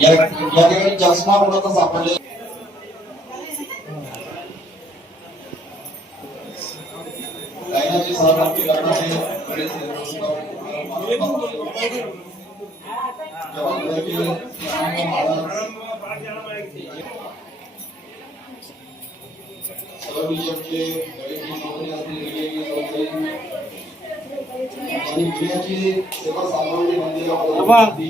या ठिकाणी चष्मा कोणाचा सापडले गायनाची सहभागी करणारे बरेच सेवा सामावली मंदिरामध्ये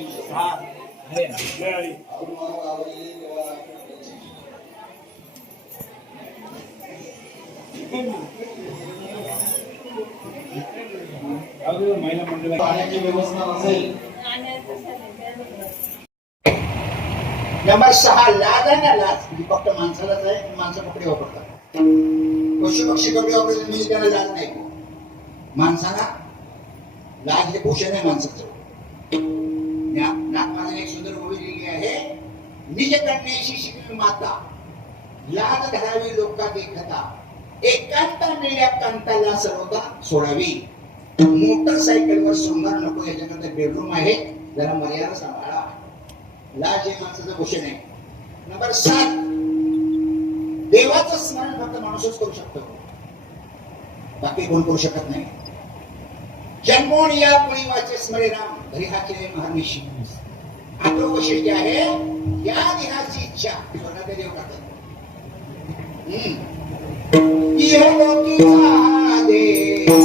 पाण्याची व्यवस्था नसेल. नंबर 6 लाज आहे ना, लाज फक्त माणसालाच आहे. माणसं कपडे वापरतात, पशु पक्षी कपडे वापरतात, मी त्याला लाज नाही. माणसाला लाज हे भूषण आहे माणसाचं. नागमाने एक सुंदर ओवी लिहिली आहे, निज कन्येशी शिकली माता, लाज धरावी लोका देखता, एकांत मिळ्या कांताला सर्वता सोडावी. मोटरसायकलवर सोमवार नको, याच्याकरता बेडरूम आहे, जरा मर्यादा सांभाळा. लाज हे माणसाचं भूषण आहे. नंबर 7 देवाचं स्मरण फक्त माणूसच करू शकतो, बाकी कोण करू शकत नाही. जन्मोन या कोणी वाचे स्मरे राम, हरिहाचे महानिशी. आठवं वैशिष्ट्य आहे, या देहाची इच्छा स्वर्गात देव करतात. इहलोकीचा देव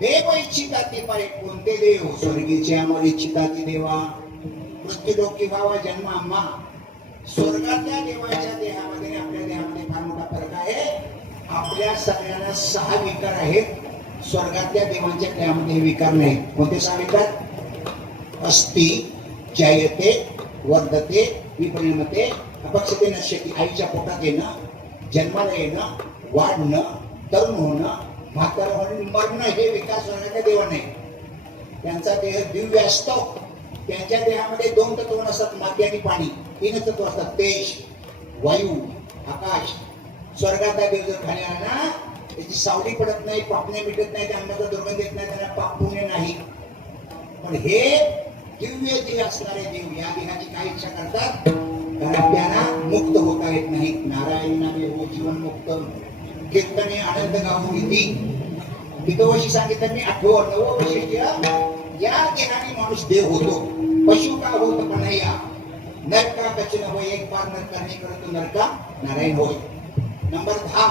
देव इच्छिताती पारे कोणते देव, स्वर्गीचे आम्हाला इच्छिताती देवा, मृत्यूलोकी भावा जन्म आम्हा. स्वर्गातल्या देवाच्या देहामध्ये आपल्या देहामध्ये फार मोठा फरक आहे. आपल्या सगळ्यांना 6 विकार आहेत, स्वर्गातल्या देवांच्या देहामध्ये विकार नाहीत. कोणते 6 विकार? अस्ति, जायते, वर्धते, विपरिणमते, अपक्षते, नश्यते. आईच्या पोटात येणं, जन्माला येणं, वाढणं, तरुण होणं, म्हातारं होणं, मरणं, हे विकार स्वर्गातल्या देवा नाही. त्यांचा देह दिव्य असतो. त्यांच्या देहामध्ये 2 तत्व असतात, माती आणि पाणी. 3 तत्व असतात, तेज, वायू, आकाश. स्वर्गातला देव जर खाली आला ना, त्याची सावली पडत नाही, पापणे मिटत नाही, त्या अन्नाचा दुर्गंध येत नाही, त्यांना पाप पुण्य नाही. पण हे दिव्य देह असणारे देव या देहाची काय इच्छा करतात? कारण त्यांना मुक्त होता येत नाही. नारायण नामे हो जीवन मुक्त, कीर्तने आनंद गाऊ येते. तिथं सांगितलं मी 8वं 9वं वैशिष्ट्य, या देहाने माणूस देव होतो. पशु का होत पण या नरका कचन होय, एक बार नरकाने करतो नरका नारायण होय. नंबर 10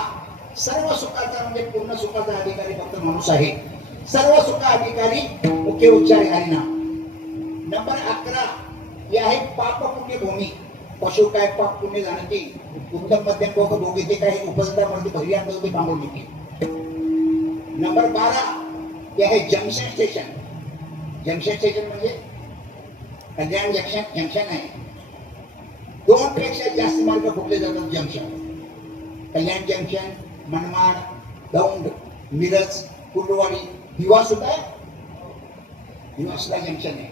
सर्व सुखाचा म्हणजे पूर्ण सुखाचा अधिकारी फक्त माणूस आहे. सर्व सुख अधिकारी मुख्य उच्चार हरिनाम. नंबर 11 हे आहे पाप पुण्य भूमी. पशु काय पाप पुण्य जाणते, उत्तम मध्यम भोग भोगीते काही उपजता मध्ये भरी आणतो ते पांगुळ निघते. नंबर 12 हे आहे जंक्शन स्टेशन. जंक्शन स्टेशन म्हणजे कल्याण जंक्शन आहे. 2 पेक्षा जास्त मार्ग फुटले जातात जंक्शन. कल्याण जंक्शन, मनमाड, दौंड, मिरज, कुर्डवाडी, दिवा सुद्धा जंक्शन आहे.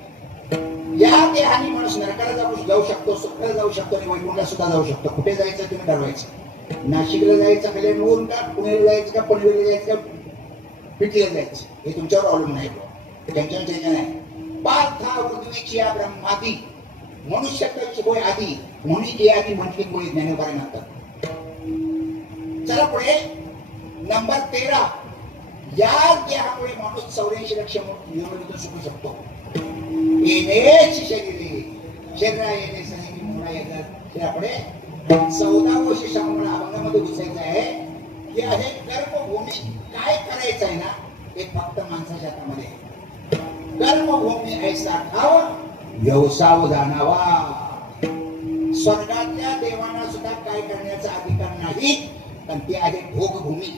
या देहाने माणूस नरकाला जाऊ शकतो, सुखाला जाऊ शकतो आणि वैकुंठला सुद्धा जाऊ शकतो. कुठे जायचं तुम्ही ठरवायचं. नाशिकला जायचं, कल्याणवरून का पुण्याला जायचं का पनवेलला जायचं का पिटीला जायचं, हे तुमच्यावर अवलंबून आहे. जंक्शन स्टेशन आहे. पार्था पृथ्वीची या ब्रह्मादी मनुष्याची होय आधी म्हणून आधी म्हटली मुळे ज्ञानोबाई म्हणतात. चला पुढे नंबर 13 या देहामुळे माणूस 84 लक्ष निवडणुकीतून सुटू शकतो. येणेच शरीरा येणे सही मोडा येतात. त्यापुढे 14 शिशामुळे अभंगामध्ये घुसायचं आहे की आहे कर्मभूमी. काय करायचं आहे ना ते फक्त माणसाच्या हातामध्ये. कर्मभूमी ऐसा ठाव व्यवसाय जाणावा. स्वर्गातल्या देवांना सुद्धा काय करण्याचा अधिकार नाही, पण ते आहे भोगभूमी.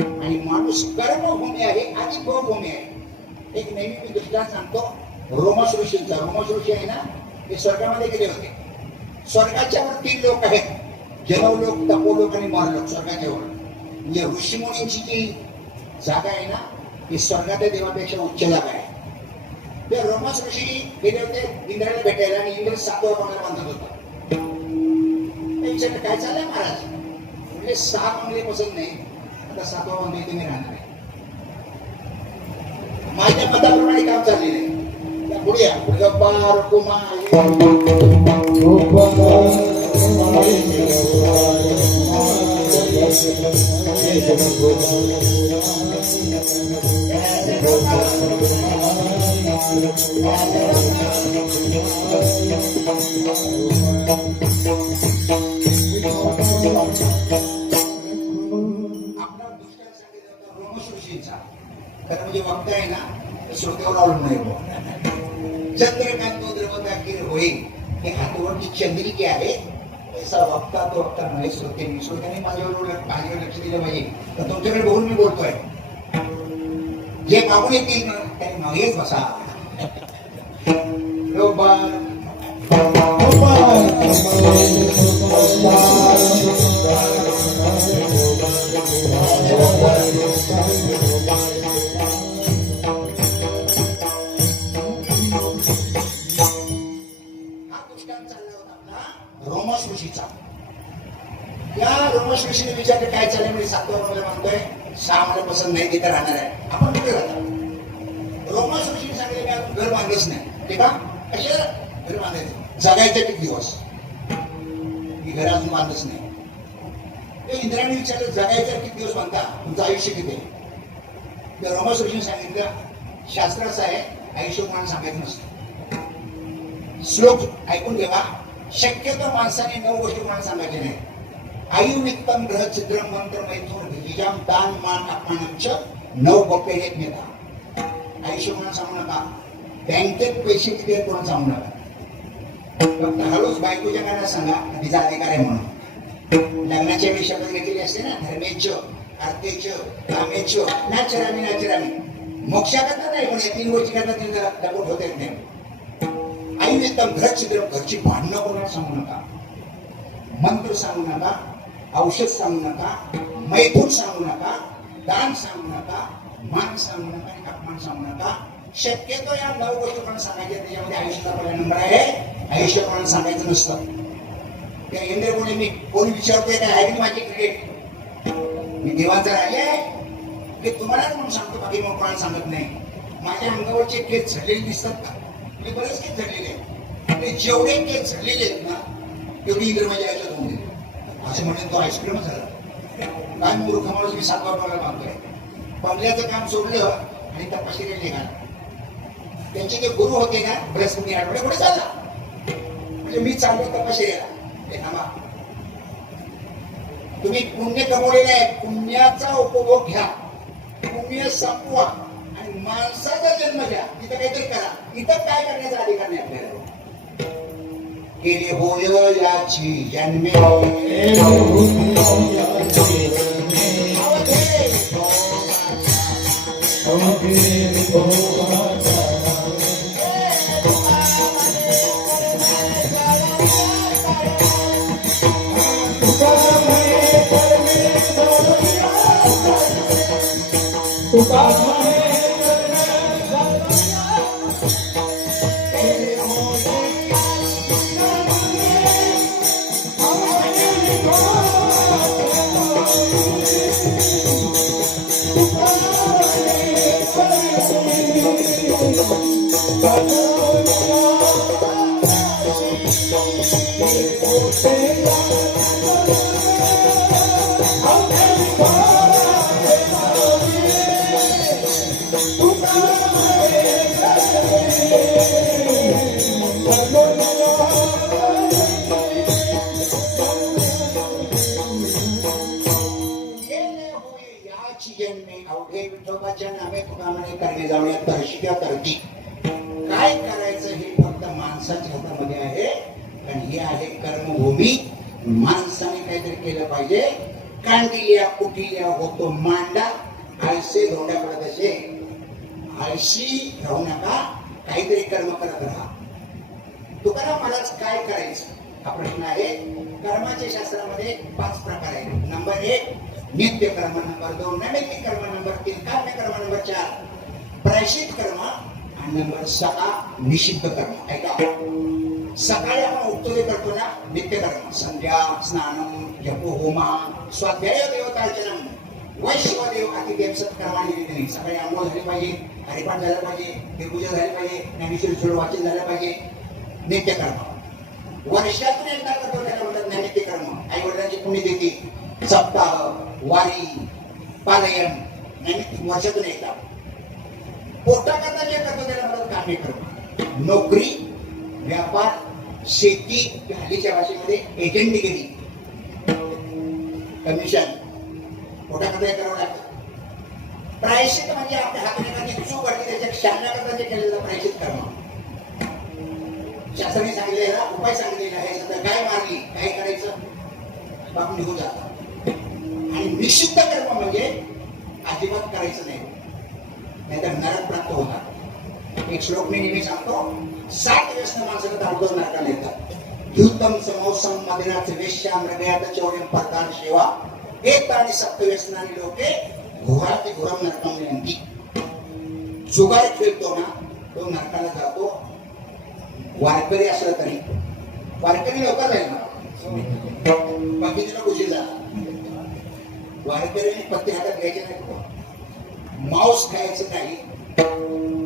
आणि माणूस कर्मभूमी आहे आणि भोगभूमी आहे. एक नेहमी मी दृष्टांत सांगतो. रोमस ऋषींचा. रोमस ऋषी आहे ना, ते स्वर्गामध्ये गेले होते. स्वर्गाच्या वर 3 लोक आहेत, जनवलोक, तपोलोक आणि मरलोक. स्वर्गाच्या वर म्हणजे ऋषीमुनींची जी जागा आहे ना, ती स्वर्गाच्या देवापेक्षा उच्च जागा आहे. ते रोमस ऋषी गेले होते इंद्राला भेटायला आणि इंद्र 7व्या बंगला बांधत होता. विचारलं काय चाललंय महाराज? म्हणजे 6 बंगले पसंत नाही, आता 7वा बंगला इथे मी राहणार आहे. माझ्या मताप्रमाणे काम चाललेलं आहे. पुढे पार कुमार खरं म्हणजे वक्ता आहे ना, श्रोत्यावर अवलंबून आहे. चंद्रकांत द्रवता किर होईल हे हातवरची चंद्रिकी आहे. ऐसा वक्ता तो वक्ता नाही. श्रोत्याने माझ्यावर लक्ष दिलं पाहिजे. तर तुमच्याकडे बघून मी बोलतोय. जे मागून येतील ना त्यांनी मागेच बसा. रोमस ऋषीचा. या रोमस ऋषीने विचारलं काय चालेल. म्हणजे 7व्या बंगला मानतोय, 6 मला पसंत नाही, तिथे राहणार आहे. आपण कुठे राहतो? रोमस ऋषीने सांगितलं काय आपण घर बांधलंच नाही. ते का कशाला घर बांधायचं? जगायचं किती दिवस? ही घर अजून बांधलंच नाही. ते इंद्राने विचारलं जगायचं किती दिवस बांधता, तुमचं आयुष्य किती आहे? त्या रोमस ऋषीने सांगितलं शास्त्र असं आहे, आयुष्य कोणाला सांगायचं नसतं. श्लोक ऐकून घ्या. शक्यतो माणसाने 9 गोष्टी कोणाला सांगायच्या नाही. आयु वित्तम ग्रह छिद्र मंत्र मैथुन भिजाम दान मान अपमानच 9 गोष्टी येत नेता. आयुष्य कोणाला सांगू नका. बँकेत पैसे किती आहेत कोणाला सांगू नका. फक्त हळूच बायकोच्या कानाला सांगा तिचा अधिकार आहे म्हणून. लग्नाच्या वेळी शपथ घेतलेली असते ना, धर्मेच अर्थेच कामेच नाचरामी. मोक्षाकरता नाही म्हणजे 3 गोष्टी करता तिला दबोट होत येत नाही. आई एकदम घर छिद्र, घरची भांडणं कोणाला सांगू नका. मंत्र सांगू नका, औषध सांगू नका, मैथून सांगू नका, दान सांगू नका, मान सांगू नका आणि अपमान सांगू नका. शक्यतो या 9 गोष्टी कोणाला सांगायच्या. त्याच्यामध्ये आयुष्याचा पहिला नंबर आहे. आयुष्य कोणाला सांगायचं नसतं. त्या इंद्र कोणी मी कोणी विचारतोय काय आहे की माझी क्रिकेट, मी देवाचा राजा आहे हे तुम्हालाच म्हणून सांगतो, बाकी मग कोणाला सांगत नाही. माझ्या अंगावरचे केस झडलेले दिसतात का? मी बरेच केस झडलेले आहेत. ते जेवढे केस झडलेले आहेत ना तेवढी इंद्र माझ्या याच्यात होऊन गेले. असं म्हणून तो आईस्क्रीमच झाला. काय मूर्ख माणूस मी 7व्या बंगला बांधतोय. बंगल्याचं काम सोडलं आणि तपश्चर्या निघाला. त्यांचे जे गुरु होते ना बृहस्पती आठवडे कुठे चालला, म्हणजे मी चाललो तपश्चर्याला. हे थांबा, तुम्ही पुण्य कमवलेलं आहे, पुण्याचा उपभोग घ्या, पुण्य संपवा आणि माणसाचा जन्म घ्या, तिथं काहीतरी करा. इथं काय करण्याचा अधिकार नाही आपल्याला. केले होय याची जन्मे अवघे विठोबाच्या नामे तुका म्हणे करणे जाऊया तर्शिक्या तरती. काय करायचं हे फक्त माणसाच्या हातामध्ये आहे. आणि हे आहे कर्मभूमी. माणसाने काहीतरी केलं पाहिजे. कांडिल्या कुटिल्या होतो मांडा, आळसे धोंड्याकडे तसे आळशी राहू नका, काहीतरी कर्म करत राहा. तुकाराम महाराज काय करायचं हा प्रश्न आहे. कर्माच्या शास्त्रामध्ये 5 प्रकार आहेत. नंबर 1 नित्य कर्म, नंबर 2 नैमित्तिक कर्म, नंबर 3 काम्य कर्म, नंबर 4 प्रायश्चित कर्म आणि नंबर 6 निषिद्ध कर्म. ऐका, सकाळी आपण उठतो ते करतो ना नित्य कर्म, संध्या स्नानम जपो होमा स्वाध्याय देवतार्चनम वैश्वदेव अतिदेव सत्कर्माने निवेदने. सकाळी आंघोळ झाली पाहिजे, हरिपाठ झाला पाहिजे, देवपूजा झाली पाहिजे, ज्ञानेश्वरी वाचन झालं पाहिजे. नित्य कर्म वर्षातून एकदा करतो त्याला म्हणतात नैमित्तिक कर्म. आई वडिलांची पुण्यतिथी, सप्ताह, वारी, पालयन, नैमित्तिक वर्षातून एकदा. पोटाकरता जे करतो त्याला म्हणतात काम्य कर्म. नोकरी, व्यापार, शेती, हल्लीच्या भाषेमध्ये एजंटगिरी, कमिशन, पोटाकरता करावं लागतं. प्रायश्चित म्हणजे आपल्या हाताने एखादी चूक घडली त्याच्या क्षालनाकरता जे केलेलं प्रायश्चित कर्म. शास्त्राने सांगितलेला उपाय सांगितलेला आहे. सध्या गाय मारली, काय करायचं, बाप निघून जातात. आणि निषिद्ध कर्म म्हणजे अजिबात करायचं नाही, नाहीतर नरक प्राप्त होतात. एक श्लोक मी नेहमी सांगतो, 7 व्यसन माणसाला धावतो नरकाला येतात. युद्धम समोसम मदिनाच वेश्या मृगयात चौर्यम परदान सेवा एक आणि 7 व्यसनाने लोके घोरात घोरम नरकम नंदी. जुगार खेळतो ना तो नरकाला जातो. वारकरी असलं तरी वारकरी लवकर जाईल ना, बाकीचे लोक उशीर झाला. वारकरीने पत्ते हातात घ्यायचे नाही, मांस खायचं नाही,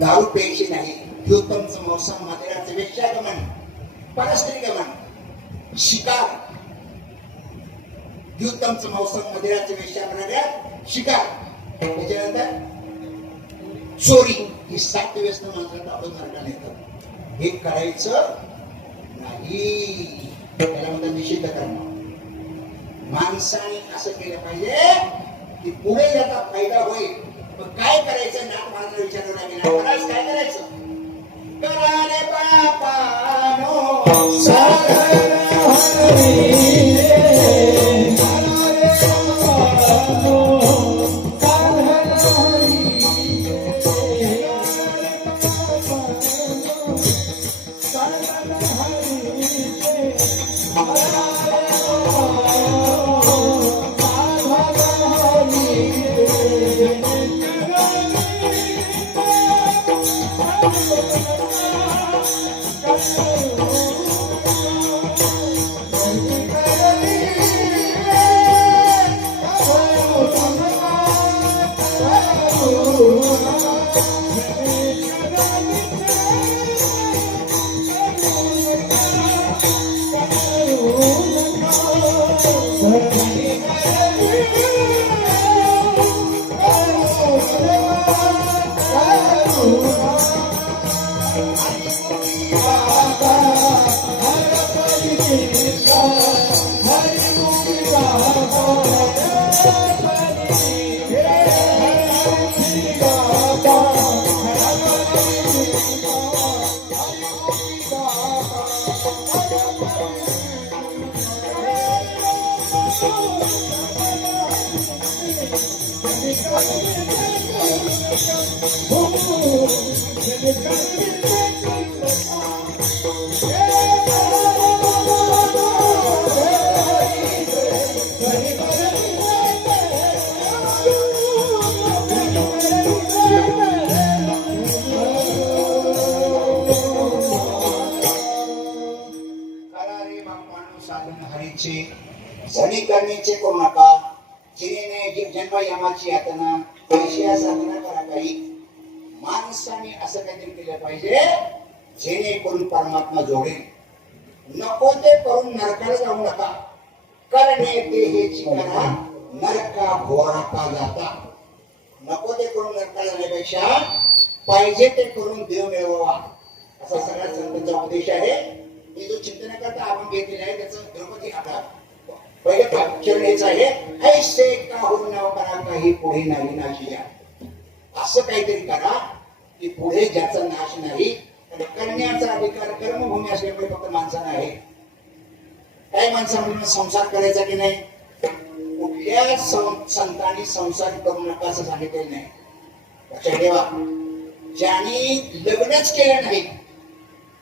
दारू प्यायची नाही. युद्धमचं मौसम मदिराचं वेश्यागमन, परस्त्रीगमन, शिकार. युद्धमचं मौसम मदिराचं वेश्यागमन, शिकार. त्याच्यानंतर चोरी. ही 7 व्यसन माणसाला आपण नरकाला येतात. हे करायचं नाही, त्याला म्हणतात निषिद्ध कर्म. माणसाने असं केलं पाहिजे की पुढे त्याचा फायदा होईल. पण काय करायचं ना माझा विचार लागेल. महाराज काय करायचं, कराले बापानो सागर Oh, करा रे बापांनो साधन हरीचे झणी करणीचे करू नका जिने जन्म यमाची यातना पैशा साधना करा काही माणसाने असं काहीतरी केलं पाहिजे जेणेकरून परमात्मा जोडेल नको ते करून नरकाला जाऊ नका करणे ते हेची करा नरका घोराका जाता नको ते करून नरकाला जाण्यापेक्षा पाहिजे ते करून देव मिळवा असा सगळ्या संतांचा उपदेश आहे हे जो चिंतन करता आपण घेतलेला आहे त्याचं द्रौपदी आता पहिले चरणेचं आहे ऐसे का होऊन नाव करा काही पुढे नाही नाशिया असं काहीतरी करा की पुढे ज्याचा नाश नाही करण्याचा अधिकार कर्मभूमी असल्यामुळे फक्त माणसाला आहे काही माणसांना संसार करायचा की नाही कुठल्या संतांनी संसार करू नका असं सांगितलेलं नाही लक्षात ठेवा ज्यांनी लग्नच केलं नाही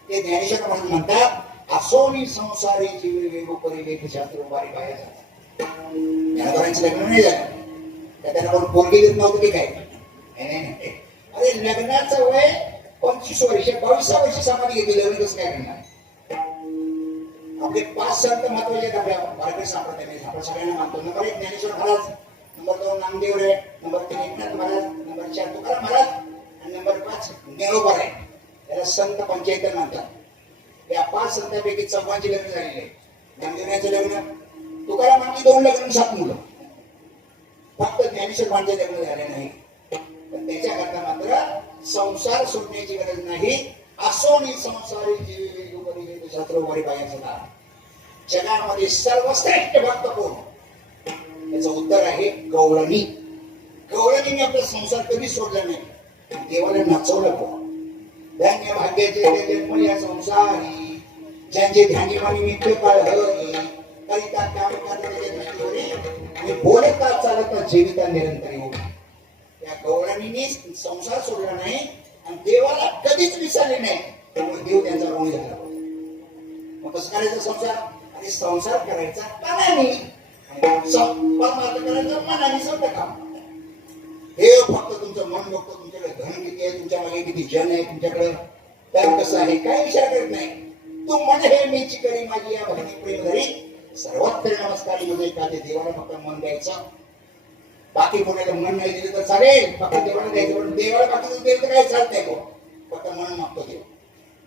ते ज्ञानेश्वर महाराज म्हणतात असोनी संसारी जीव वेगोपरी लेख शास्त्र उभारी बाहेर जातात ज्ञानोबांचं लग्न नाही झालं तर त्यांना पण पोरगी देत नव्हतं की काय अरे लग्नाचं वय 25 वर्ष 22 वर्ष समाधी घेतली लग्न कसं काय करणार आपले 5 संत महत्वाचे आहेत आपल्या वारकरी संप्रदायाने आपण सगळ्यांना मानतो नंबर 1 ज्ञानेश्वर महाराज नंबर 2 नामदेव रे नंबर 3 एकनाथ महाराज नंबर 4 तुकाराम महाराज आणि नंबर 5 ज्ञानोबा आहे त्याला संत पंचायत म्हणतात या 5 संतांपैकी 4 लग्न झालेले आहे नामदेवराचं लग्न तुकारामांची 2 लग्न 7 मुलं फक्त ज्ञानेश्वर महाराजांचे लग्न झाले नाही पण त्याच्याकरता मात्र संसार सोडण्याची गरज नाही असोनी संसारी जीव शास्त्र उभारी बाहेर जातात जगामध्ये सर्वश्रेष्ठ भक्त कोण याचं उत्तर आहे गवळणी गवळणीने आपला संसार कधी सोडला नाही देवाला नाचवलं कोण धन्य भाग्याचे जन्म या संसारी ज्यांचे ध्यानीमानी नित्य काळ हरी करिता काम करण्याच्या दृष्टीने आणि बोलता चालता जीविता निरंतर येऊ या गवळणीने संसार सोडला नाही आणि देवाला कधीच विसरले नाही त्यामुळे देव त्यांचा ऋणी झाला मग कसं करायचा संसार आणि संसार करायचा मनाने परमार्थ करायचा मनाने समजा काम हे फक्त तुमचं मन बघतो तुमच्याकडे धन किती आहे तुमच्या मागे किती जन आहे तुमच्याकडे तर कसं आहे काय विचार करत नाही तू मन हे मीची करी माझी या भक्ती प्रेम धरी सर्वत्र नमस्कारी मध्ये का ते देवाला फक्त मन द्यायचं बाकी कोणाला मन नाही दिलं तर चालेल फक्त देवाला द्यायचं पण देवाला बाकीचं दिलं तर काही चालत नाही फक्त मन मागतो देव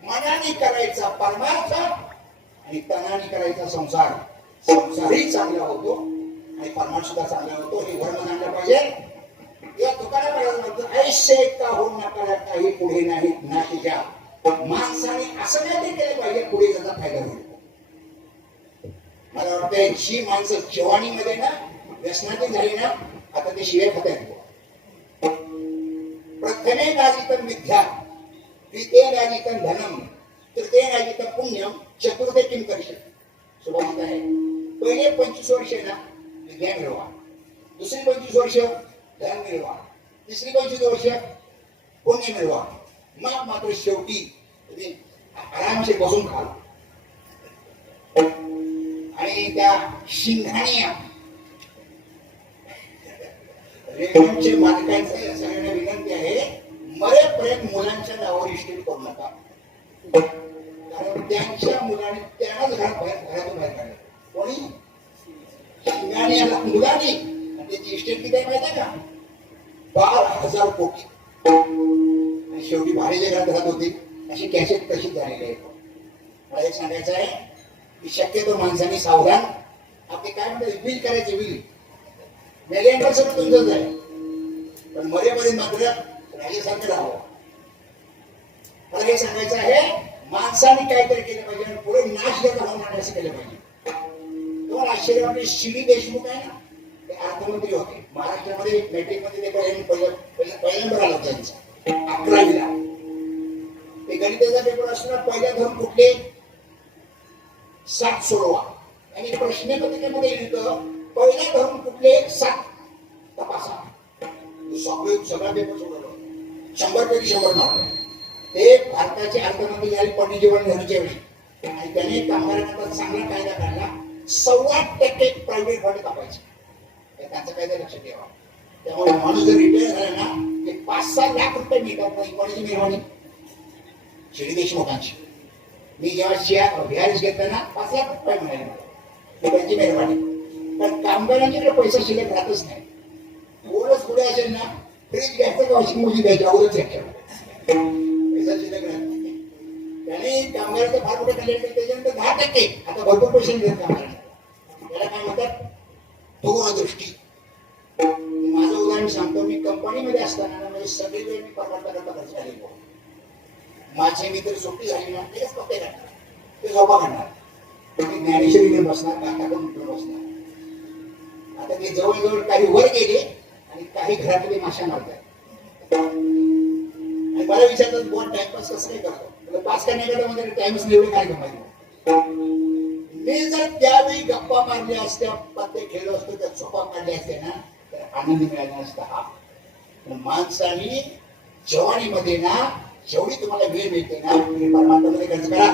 मनाने करायचा परमार्थ आणि तनाने करायचा संसार संसारही चांगला होतो आणि परमार्थ सुद्धा चांगला होतो हे धर्म जाणलं पाहिजे या तुकाराम महाराज म्हणतो ऐसे का होऊन नका काही पुढे नाही नाशिका माणसाने असं नाही केलं पाहिजे पुढे त्याचा फायदा होईल मला वाटतं ही माणसं जवानीमध्ये ना व्यसनाची झाली ना आता ते शिवे खात आहेत प्रथमे नाजितं विद्या द्वितीय नाजितं धनम तृतीय नाजितं पुण्यम चतुर्थे किम करिष्यति सुभाषित आहे पहिले 25 वर्ष ना विद्या मिळवा दुसरी 25 वर्ष धन मिळवा तिसरी 25 वर्ष पुण्य मिळवा मग मात्र शेवटी तुम्ही आरामशी बसून खाल आणि त्या शिंघाण्या रेल्वेचे मालकांचे सगळ्यांना विनंती आहे मरेपर्यंत मुलांच्या नावावर इस्टेट करू नका कारण त्यांच्या मुलाने त्यांनाच घरातून बाहेर काढलं कोणी शिंगाण्याला मुलांनी त्याची इस्टेट किती आहे माहिती आहे का 12,000 कोटी आणि शेवटी भाडेच्या घरात राहत होती अशी कॅसेट तशीच झालेली आहे मला एक सांगायचं आहे की शक्यतो माणसांनी सावधान आपले काय म्हणतात बिल करायचे बिल मेल्यानंतर सगळं तुमचंच आहे पण मरेपर्यंत मात्र राजासारखं राहावं मला हे सांगायचं आहे माणसाने काहीतरी केलं पाहिजे आणि पुढे नाश त्याचा होणार असं केलं पाहिजे तुम्हाला आश्चर्य वाटले शिडी देशमुख आहे ना ते अर्थमंत्री होते महाराष्ट्रामध्ये मॅट्रिक मध्ये ते पहिल्यांदा आला त्यांचा 11वीला ते गणिताचा पेपर असताना पहिल्या धरून कुठले 7 सोडवा आणि प्रश्नपत्रिकेमध्ये लिहितं पहिल्या धरून कुठले 7 तपासा. सगळा पेपर सोडवलं 100 पैकी 100 मार्क. ते भारताचे अर्थमंत्री झाले पंडित जवाहरलाल नेहरूच्या वेळी आणि त्याने कामगारांना चांगला कायदा काढला. 1.25% प्रायव्हेट फंड कापायचे. त्यांचा कायदा लक्षात ठेवा. त्यामुळे माणूस जर रिटायर झाला ना ते 5-6 लाख रुपये मिळतात. नाही कोणाची मेहरबानी? शिडी देशमुखांची. मी जेव्हा VRS घेताना 5 लाख रुपये मिळाले मला, त्यांची मेहरबानी. पण कामगारांच्याकडे पैसा शिल्लक राहतच नाही. कोणच पुढे असेल ना फ्रीज घ्यायचं का वॉशिंग मशीन घ्यायचं अगोदरच पैसा शिल्लक राहत नाही. त्याने कामगारांचं फार मोठं कल्याण केलं. त्याच्यानंतर 10% आता भरपूर पैसे देत कामगारांना. त्याला काय म्हणतात? दूरदृष्टी. माझं उदाहरण सांगतो. मी कंपनीमध्ये असताना म्हणजे सगळी वेळ मी परमात्मा खर्च झालेलो. माझे मित्र सुट्टी झाली ना तेच पत्ते काढणार, ते झोपा काढणार, मी ज्ञानेश्वरीने बसणार, काकाकडून मित्र बसणार. आता ते जवळजवळ काही वर गेले आणि काही घरातले माशा मारतात आणि मला विचारतात बोल टाइमपास कसं काय करतो? पास का नाही करतो म्हणजे टाइमच निवडून काय कमायला. मी जर त्यावेळी गप्पा मारल्या असत्या, पत्ते खेळलो असतो, त्या झोपा काढले असते ना तर आनंद मिळाला असता. हा माणसाने जवानीमध्ये ना जेवढी तुम्हाला वेळ मिळते ना तुम्ही परमात्म्यामध्ये खर्च करा.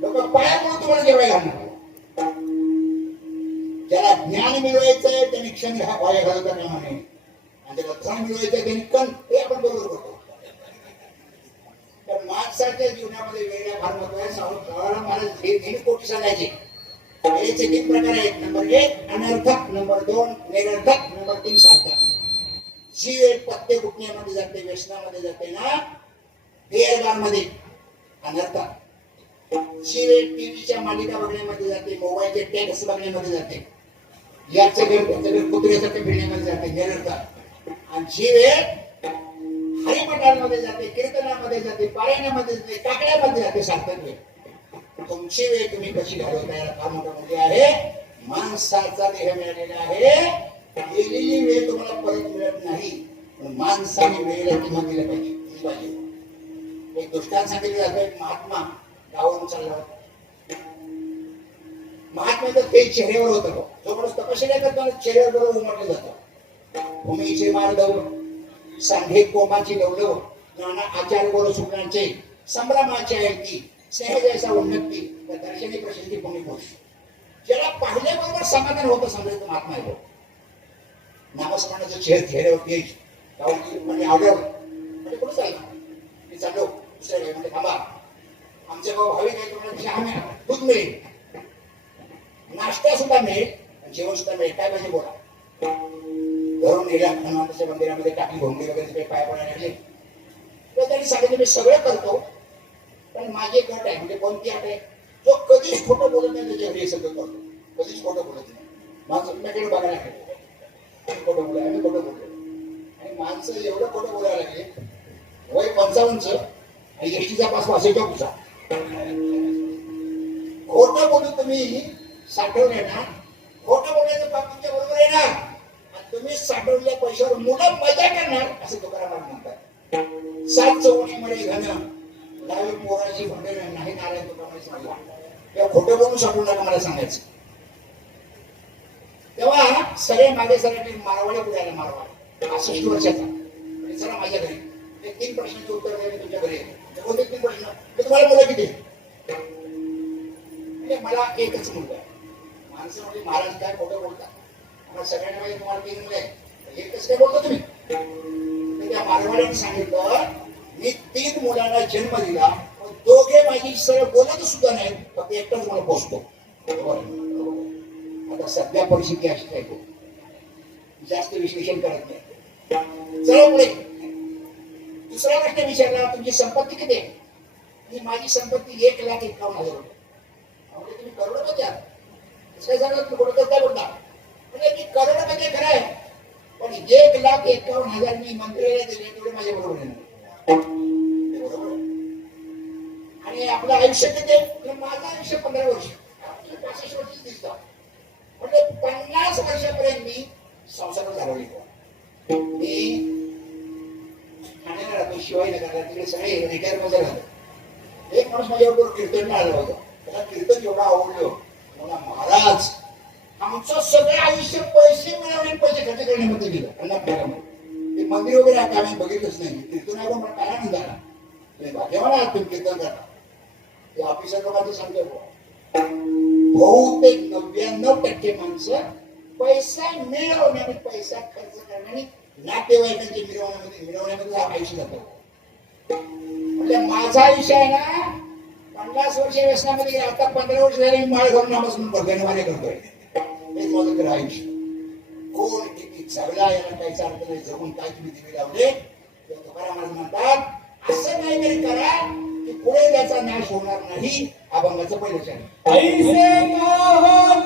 लोक पायामुळे तुम्हाला जेवायला घालणार. ज्याला ज्ञान मिळवायचंय त्यांनी क्षण वाया घालवता कामा नये आणि ज्याला धन मिळवायचंय त्यांनी कण हे आपण बरोबर करतो. तर माणसाच्या जीवनामध्ये वेळ फार महत्व आहे. महाराज हे कोटी सांगायचे. वेळेचे 3 प्रकार आहेत. नंबर 1 अनर्थक, नंबर 2 निरर्थक, नंबर 3 सार्थक. जी वेळ पत्ते गुटण्यामध्ये जाते, व्यसनामध्ये जाते ना बेअरगारमध्ये अनर्थक. जी वेळ टीव्हीच्या मालिका बघण्यामध्ये जाते, मोबाईलचे टॅक्स बघण्यामध्ये जाते, याचं घर त्याचं घर कुत्र्यासारखं फिरण्यामध्ये जाते निरर्थक. आणि जी वेळ हरिमठांमध्ये जाते, कीर्तनामध्ये जाते, पारायणामध्ये जाते, टाकड्यामध्ये जाते सार्थक वेळ. तुमची वेळ तुम्ही कशी घालवता याला फार मोठा मुद्दे आहे. माणसाचा देह मिळालेला आहे. गेलेली वेळ तुम्हाला परत मिळत नाही. पण माणसाने वेळेला किंमत दिली पाहिजे. एक दृष्टांत सांगितलं जातं. एक महात्मा गावावरून चालला होता. महात्म्याचं तेज चेहऱ्यावर होतं. जो माणूस तपश्चर्या करतो चेहऱ्यावर बरोबर उमटलं जातं. भूमीचे मार्दव, सांढे कोमाची लवलव, नाना आचार्य गोर सुखांचे संभ्रमाचे ऐकी स्नेह जैसा उन्नती दर्शनी प्रसिद्धी कोणी पुरुष. ज्याला पाहिल्याबरोबर समाधान होतं समजायचं महात्मा आहे. नामस्मरणाचं चेहऱ्यावरती यायची म्हणजे आवडलं म्हणजे कुठं चालला मी चाललो दुसऱ्या म्हणजे थांबा आमच्या गाव भाविक आहे तुम्हाला चहा मिळेल, दूध मिळेल, नाश्ता सुद्धा मिळेल, जेवण सुद्धा मिळेल. काय पाहिजे बोला. घरून नेल्या हनुमानाच्या मंदिरामध्ये टाकली भोंगडी वगैरे काही पाय पडायला लागले तर त्यांनी सांगितलं मी सगळं करतो पण माझी एक अट आहे. म्हणजे कोणती अट आहे? जो कधीच खोटं बोलत नाही त्याच्या घरी सगळं करतो. कधीच खोटं बोलत नाही. माणसं तुमच्याकडे बघायला लागले खोटं बोलाय आम्ही खोटं बोलतो आणि माणसं एवढं खोटं बोलायला लागले. वय 55 आणि एसटीचा पास वाचायचा पुसा. खोटं बोलून तुम्ही साठवले ना, खोटं बोलायचं काम तुमच्या बरोबर येणार आणि तुम्ही साठवलेल्या पैशावर मुलं मजा करणार असं तुकाराम म्हणतात. 7 चौघडीमध्ये घन लावी मोराची भांडे नाही नारायण तुकाराम सांगला. तेव्हा खोटं बोलून साठवून नका मला सांगायचं. तेव्हा सगळे मागे सगळे मारवाड्या पुढे आले. मारवाड 65 वर्षाचा आणि चला माझ्या घरी. हे 3 प्रश्नाचे उत्तर द्यायला तुमच्या घरी आहे. कोणते 3 प्रश्न? मी तुम्हाला मुलं किती? मला एकच मुलगा आहे. माणसं म्हणजे महाराज काय खोटं बोलतात. आम्हाला सगळ्यांना माहिती तुम्हाला 3 मुलं आहे. एकच काय बोलतो तुम्ही? त्या मारवाड्याने सांगितलं मी 3 मुलांना जन्म दिला पण दोघे माझी सरळ बोलत सुद्धा नाही फक्त एकटाच मला पोचतो. आता सध्या परिस्थिती अशी काय जास्त विश्लेषण करत नाही. चला पुढे. दुसरा प्रश्न विचारला तुमची संपत्ती किती आहे? आणि माझी संपत्ती 1,51,000 रुपये. म्हणजे तुम्ही करोडपती आहात. काय सांगा तुम्ही बोलतात काय बोलता? म्हणजे मी करोडपती खरं आहे पण 1,51,000 मी मंत्र्याला दिले तेवढे माझ्या बरोबर आहे. आणि आपलं आयुष्य किती? माझं आयुष्य 15 वर्ष 65 वर्ष दिसतं. म्हणजे 50 वर्षापर्यंत मी संसार झालेली. मी ठाण्याला राहतो, शिवाजीनगरला. तिकडे सगळे रिटायर मध्ये राहतो. एक माणूस माझ्याबरोबर कीर्तनला आला होता. त्याला कीर्तन एवढं आवडलं मला महाराज हा आमचं सगळं आयुष्य पैसे मिळवणे पैसे खर्च करण्यामध्ये गेलं अन्नप्रकारामध्ये. ते मंदिर वगैरे आता आम्ही बघितलंच नाही. तिथून आलो मला काय आनंद झाला. भाग्यवान तुम्ही कीर्तन करा. ते ऑफिसर लोकांचं सांगतो बहुतेक 99% माणसं पैसा मिळवण्याने पैसा खर्च करण्याने नातेवाईकांचे मिळवण्यामध्ये आयुष्य जातो. म्हणजे माझं आयुष्य आहे ना 50 वर्ष व्यसनामध्ये गेले. आता 15 वर्ष झाले मी माळ घालून नामस्मरण करतोय आणि माझे करतोय. हेच माझं खरं आयुष्य. कोण किती चांगला याला काहीच अर्थ नाही. जगून काय तुम्ही दिवे लावले तुकाराम महाराज म्हणतात असं काहीतरी करा की पुढे त्याचा नाश होणार नाही. अभंगाचं पहिलं चरण. ऐसे मोहन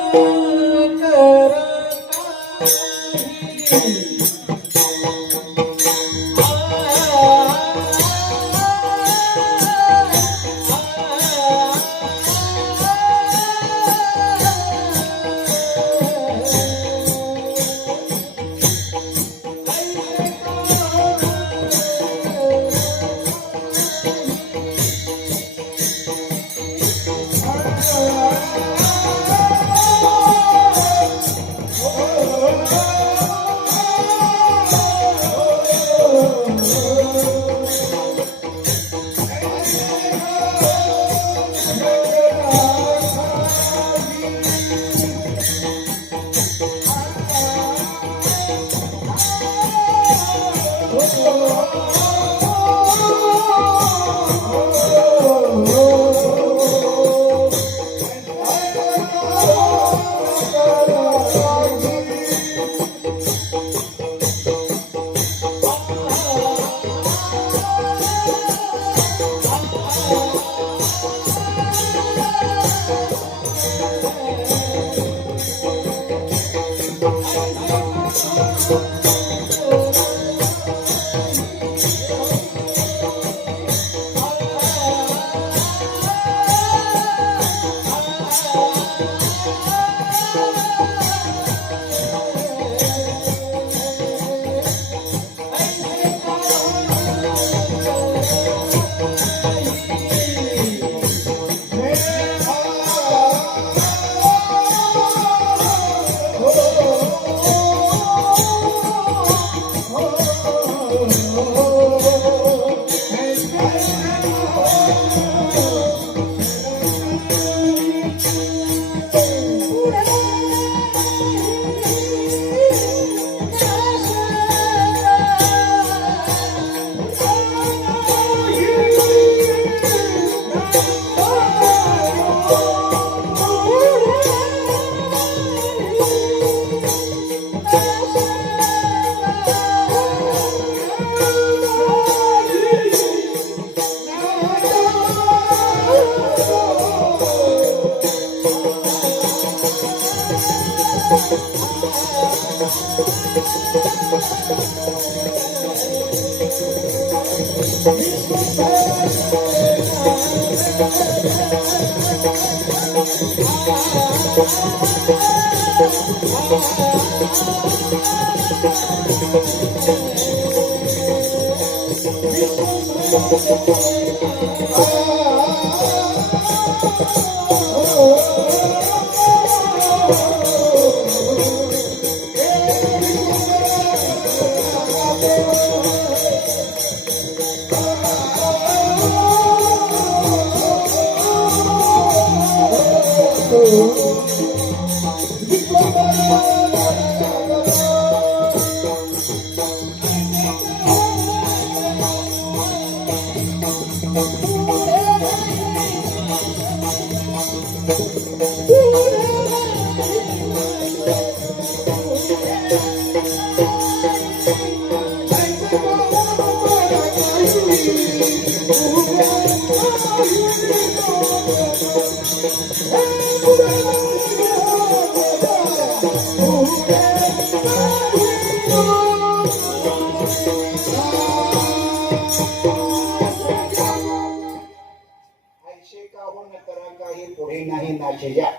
पुढे नाही नाश या.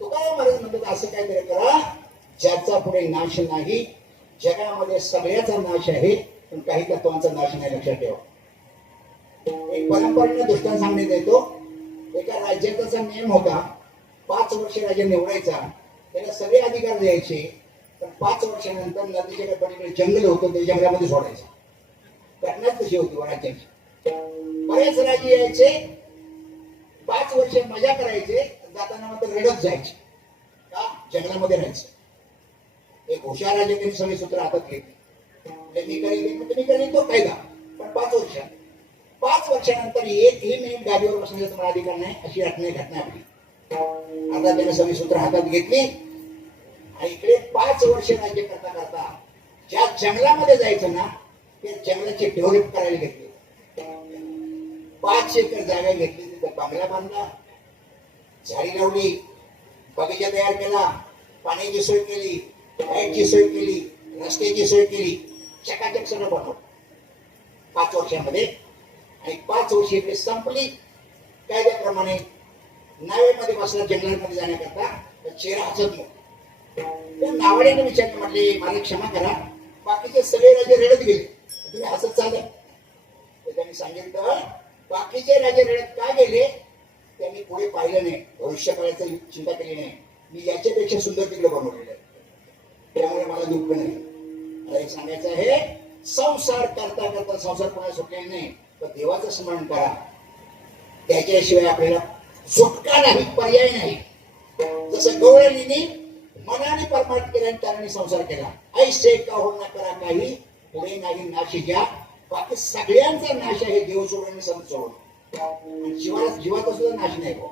तुकाराम महाराज म्हणतात असं काहीतरी करा ज्याचा पुढे नाश नाही. जगामध्ये सगळ्याचा नाश आहे पण काही तत्वांचा नाश नाही. लक्षात ठेवा. एक परंपरेने दृष्टांत सांगण्यात येतो. एका राज्याचा नियम होता 5 वर्ष राज्य निवडायचा त्याला सगळे अधिकार द्यायचे, पण 5 वर्षानंतर नदीच्या पलीकडे जंगल होतं ते जंगलामध्ये सोडायचं. घटनाच तशी होती राज्याची. बरेच राजे यायचे, 5 वर्ष मजा करायचे, जाताना मात्र रडत जायचे. का? जंगलामध्ये राहायचं. एक हुशार राजे त्यांनी सगळे सूत्र हातात घेतले. तुम्ही करेल तो कायदा, पण 5 वर्षानंतर एकही मिनिट गादीवर बसण्याचा तुम्हाला अधिकार नाही, अशी घटना आपली. आता त्याने सगळी सूत्र हातात घेतली आणि इकडे 5 वर्ष राज्य करता करता ज्या जंगलामध्ये जायचं ना, ते जंगलाचे डेव्हलप करायला घेतले. 5 एकर जागा घेतली, तिथे बंगला बांधला, झाडी लावली, बगीचा तयार केला, पाण्याची सोय केली, लाईटची सोय केली, रस्त्याची सोय केली, चकाचक सगळं बनवलं 5 वर्षामध्ये. आणि 5 वर्ष इकडे संपली. कायद्याप्रमाणे नावेमध्ये बसला जंगलामध्ये जाण्याकरता, तर चेहरा हसत नाही. त्या नावाड्याने विचारले, म्हटले मला क्षमा करा, बाकीचे सगळे राजे रडत गेले, तुम्ही हसत चालले. तर त्यांनी सांगितलं, बाकीचे राजे रडत का गेले? त्यांनी पुढे पाहिलं नाही, भविष्यकाळाची चिंता केली नाही. मी याच्यापेक्षा सुंदर तिकडे बनवलेलं आहे, त्यामुळे मला दुःख नाही. मला हे सांगायचं आहे, संसार करता करता संसार कोणाला सुटलेला नाही, तर देवाचं स्मरण करा. त्याच्याशिवाय आपल्याला सुटका नाही, पर्याय नाही. जसं गवळणीने मनाने परमार्थ केला आणि त्याने संसार केला. ऐसे का हो ना करा काही, पुढे नाही नाश घ्या. बाकी सगळ्यांचा नाश आहे, देव सोडून आणि संत सोडून. जीवाचा सुद्धा नाश नाही हो.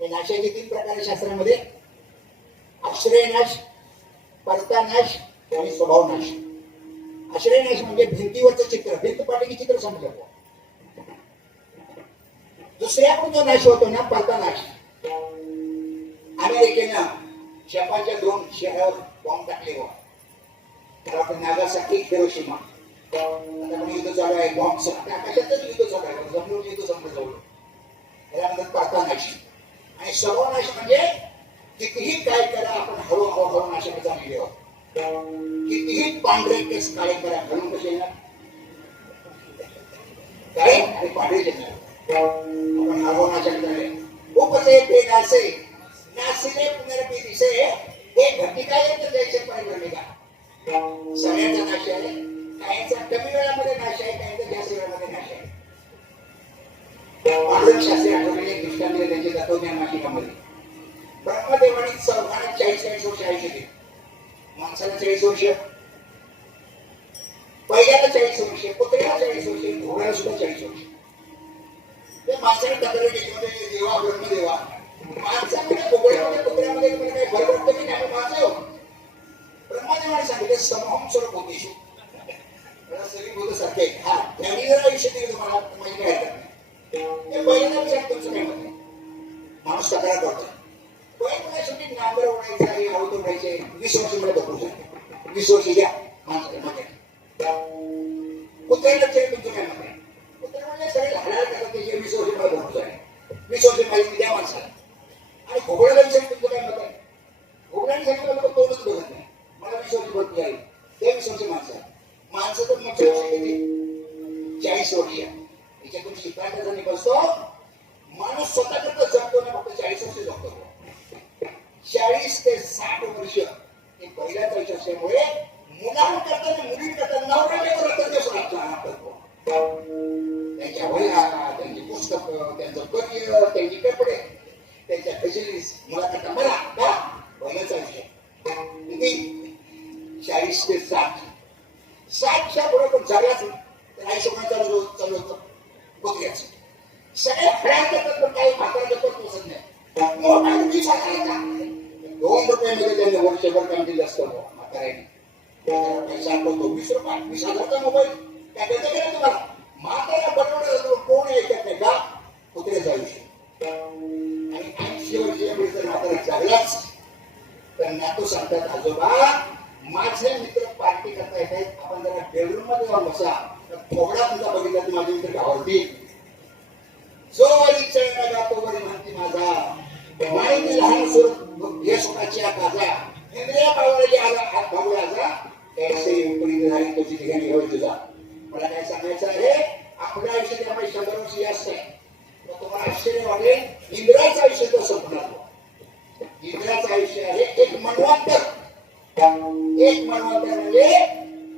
हे नाशाचे 3 प्रकार आहे शास्त्रामध्ये: आश्रय नाश, परता नाश आणि स्वभाव नाश. आश्रय नाश म्हणजे भिंतीवरचं चित्र, भिंत पाठी की चित्र समजलं. दुसऱ्याकडून जो नाश होतो ना, परता नाश. अमेरिकेनं जपानच्या 2 शहरावर बॉम्ब टाकले हो, नागासाकी, हिरोशिमा. आता पण युद्ध चालू आहे, बॉम्ब आकाशातच युद्ध चालू आहे, जमलं युद्ध संपलं जवळ. याला म्हणतात परता नाश. आणि स्वभाव नाश म्हणजे कितीही काय करा, आपण हळूहळू नाशाने चाललेले आहोत. कितीही पांढरे केस काळे करा, घालून कसे येणार? काळे आणि पांढरे येणार. आपण हळूहळू नाशाने चालले. उपसे ते नासे नासिले पुनरपी दिसे, हे घटिका येतं जायचे पाहिजे का? सगळ्यांचा नाश आहे. काहींचा कमी वेळामध्ये नाश आहे, काहींचा जास्त वेळामध्ये नाश आहे. शास्त्री आठवलेले दृष्टांत त्यांचे तत्वज्ञान मासिकामध्ये ब्रह्मदेवाने 40 वर्ष आयुष्य दिले. माणसाला 40 वर्ष, पहिल्याला 40 वर्ष, कुत्र्याला 40 वर्ष, घोड्याला सुद्धा 40 वर्ष. ते माणसाने तक्रार केली होते, देवा ब्रह्मदेवा, माणसामध्ये घोड्यामध्ये कुत्र्यामध्ये काही फरक वाटतो की नाही? माझं ब्रह्मदेवाने सांगितलं, समहम स्वरूप होते सगळी बोलत सारखे. हा त्यांनी जर आयुष्य दिलं तुम्हाला, माझी काय हरकत नाही. ते पहिल्यांदा विचार तुमचं काय म्हणते? माणूस तक्रार करतो, शेवटी नांगर ओढायचं आहे, आवत ओढायचे, 20 वर्ष मला बघू शकतो, 20 वर्ष द्या माणसाला मध्ये. कुत्र्याला तुमचं काय म्हणते? कुत्र्या म्हणजे सगळे हलाल करतात, 20 वर्ष मला बघू आहे, 20 वर्ष माहिती द्या माणसाला. आणि घोगड्याला विचार तुमचं काय म्हणत आहे? घोगड्याने सांगितलं मला तोंडच बघत नाही, मला 20 वर्ष बघती आहे, ते 20 वर्ष माणसं तर मोठे वर्ष किती? 40 वर्ष. याच्यातून शिकायचा निघतो, माणूस स्वतः करता जगतो ना, फक्त 40 वर्ष जगतो. 40 ते 60 वर्ष हे पहिल्याच आयुष्य असल्यामुळे मुलांकरता आणि मुलींकरता त्यांच्या वह्या, त्यांची पुस्तकं, त्यांचं करिअर, त्यांची कपडे, त्यांच्या फॅसिलिटीज मुलांकरता मला का पहिल्याच आयुष्य किती? 40 ते 60. 60च्या पुढे पण झाल्याच तर आयुष्य चालू होतं बघूयाच. सगळे खऱ्या करतात, पण काही म्हातारा पण पोचत नाही. 2 रुपयामध्ये त्यांनी वर्षभर काम दिलं असतं म्हाताऱ्याने. पैसा आठवतो 20 रुपये, 20,000चा मोबाईल काय करता गेला तुम्हाला? म्हातारा बनवण्याचा कोण ऐकत नाही का? कुत्र्याचं आयुष्य. आणि 80 वर्षापूर्वी जर म्हातारा जगलाच तर नातू सांगतात, आजोबा माझे मित्र पार्टी करता येत आहेत, आपण जरा बेडरूम मध्ये जाऊन बसा, तर थोडा तुमचा बघितला तर माझे मित्र आवडतील. जो वरी चढ गातो वरी म्हणती माझा, माहिती लहान सुर हे स्वतःची काजा, इंद्रिया पावलेली आला हात भागू आजा, त्याचे उपरीत झाली तुझी ठिकाणी घेऊन तुझा. मला काय सांगायचं आहे, आपल्या आयुष्यात त्यामुळे 100 वर्ष जास्त आहे. तर तुम्हाला आश्चर्य वाटेल, इंद्राचं आयुष्य तर संपणार. इंद्राचं आयुष्य आहे 1 एक मनवंतर म्हणजे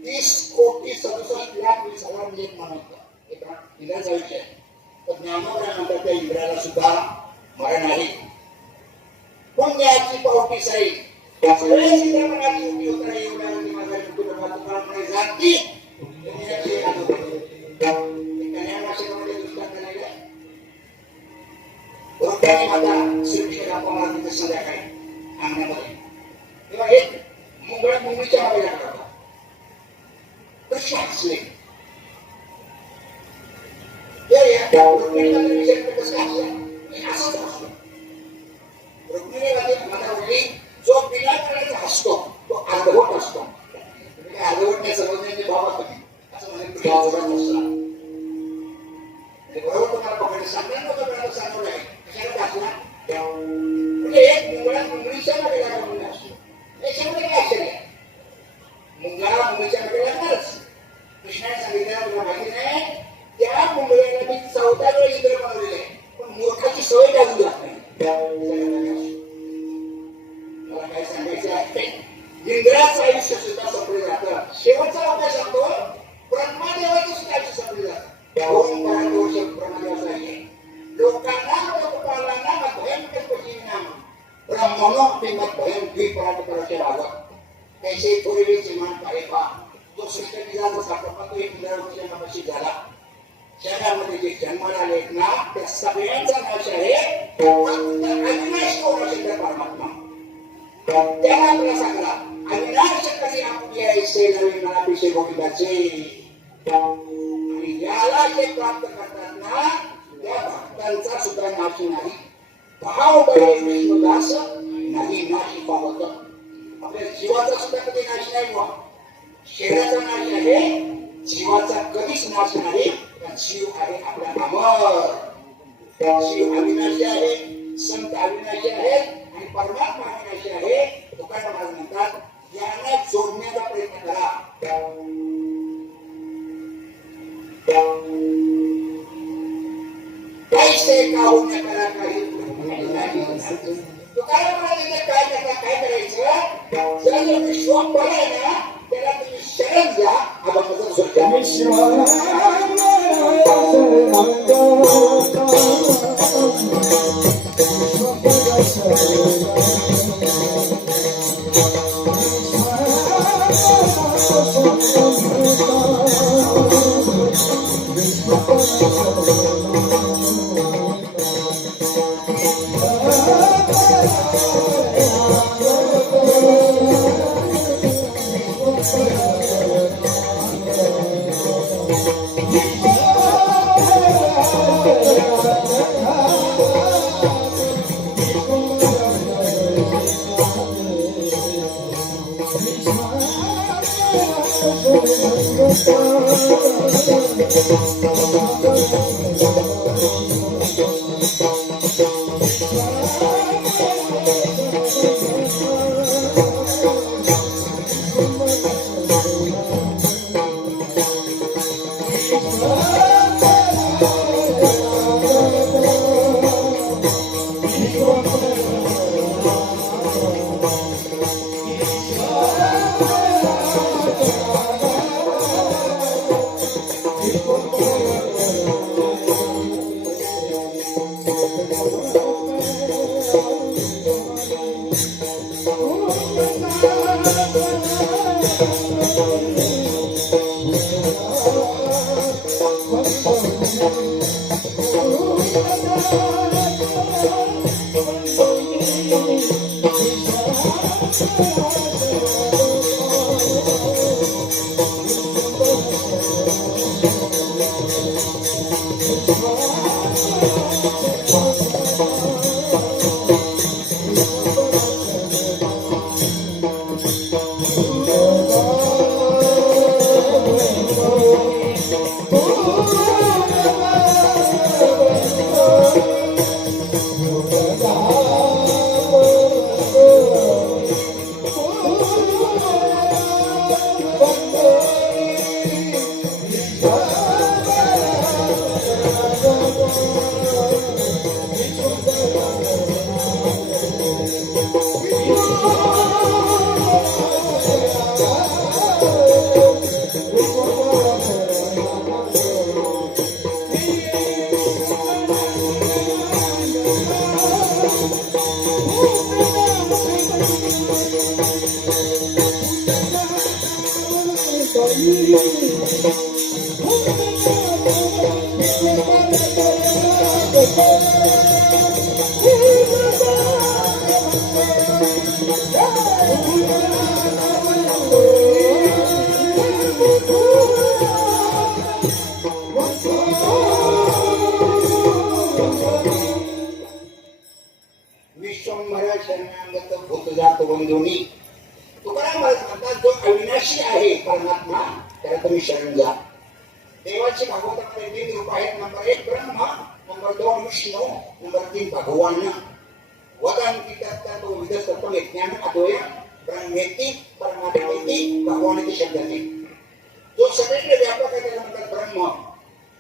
30,67,20,00,000 म्हणजे एक मनवंतर. एक इंद्राचा विषय. पण ज्ञानोबरानंतर त्या इंद्राला सुद्धा मरण आहे. पुण्याची पावटी सरी सगळे इंद्रमनाची उभी होता एवढ्या माझा तुकाराम जाती कन्या भाषेमध्ये दृष्टांत नाही आहे. रुक्मिणी माता श्रीकृष्ण रामाला तिथे संध्याकाळी अंगणामध्ये तेव्हा एक मुंगळा मुंगळीच्या मागे लागला होता. कृष्ण हसले. रुक्मिणीला विचारलं कसं हसला? मी हसत हसलो. रुक्मिणीमध्ये माता बोलली जो विनाकारण हसतो तो अर्धवट असतो. अर्धवट नाही समजण्याचे बाबा कमी असं म्हणजे जोरात हसला. बरोबर तुम्हाला पकडले सांगणार नव्हतं सांगणार आहे कशाला हसला म्हणजे एक मुंगळा मुंगळीच्या मागे लागला म्हणून हसतो. याच्यामध्ये काय आश्चर्य आहे? मुंगळा मुंगळीच्या मागे लागणारच. कृष्णाने सांगितलं तुला माहिती नाही त्या मुंगळ्याला मी 14 वेळा इंद्र बनवलेले आहे पण मूर्खाची सवय लागू लागत नाही. मला काय सांगायचं आहे इंद्राचं आयुष्य सुद्धा संपलं जातं. शेवटचा अभ्यास सांगतो ब्रह्मदेवाचं सुद्धा आयुष्य संपलं जातं. ब्रह्मदेवाचं आहे लोकांना लोकपालांना भयं कल्पतीनाम ब्रह्मणो किंमत भयं द्विपराट करते राजा कैसे पूर्वी श्रीमान पारेपा जो श्रेष्ठ निजाचा सापडला तो एक इंद्रावरच्या नामाशी झाला. जगामध्ये जे जन्माला आलेत ना त्या सगळ्यांचा नाश आहे अविनाश कोण असेल तर परमात्मा त्याला आपला सांगला अविनाश कधी आपली ऐसे नवीन मनापिशे गोविंदाचे आणि याला जे प्राप्त करतात ना त्या भक्तांचा सुद्धा नाश नाही. भाव बळे विष्णुदास नाही नाशी पावत. आपल्या जीवाचा सुद्धा कधी नाश नाही व्हा. शरीराचा नाश आहे जीवाचा कधीच नाश नाही. जीव आहे आपला अमर. जीव अविनाशी आहे संत अविनाशी आहे आणि परमात्मा अविनाशी आहे. तुकाराम महाराज म्हणतात यांना जोडण्याचा प्रयत्न करा. कैसे काहून करा काही तुकाराम महाराजांनी काय करता काय करायचं जर विश्वंभर आहे ना त्याला तुम्ही शरण घ्या. आता माझं सोडा विश्वंभरा शरणागत भूत जात बंधुनी. तुकाराम महाराज म्हणतात जो अविनाशी आहे परमात्मा त्याला तुम्ही शरण जा. देवाची भागवतामध्ये 3 रूप आहेत. नंबर 1 ब्रह्म, नंबर 2 विष्णू, नंबर 3 भगवान. वदन्ति तत्ततो विदस्ततो विज्ञान अद्वय ब्रह्मेति परमात्मेति भगवानेति शब्दाने. जो सगळीकडे व्यापक आहे त्याला म्हणतात ब्रह्म.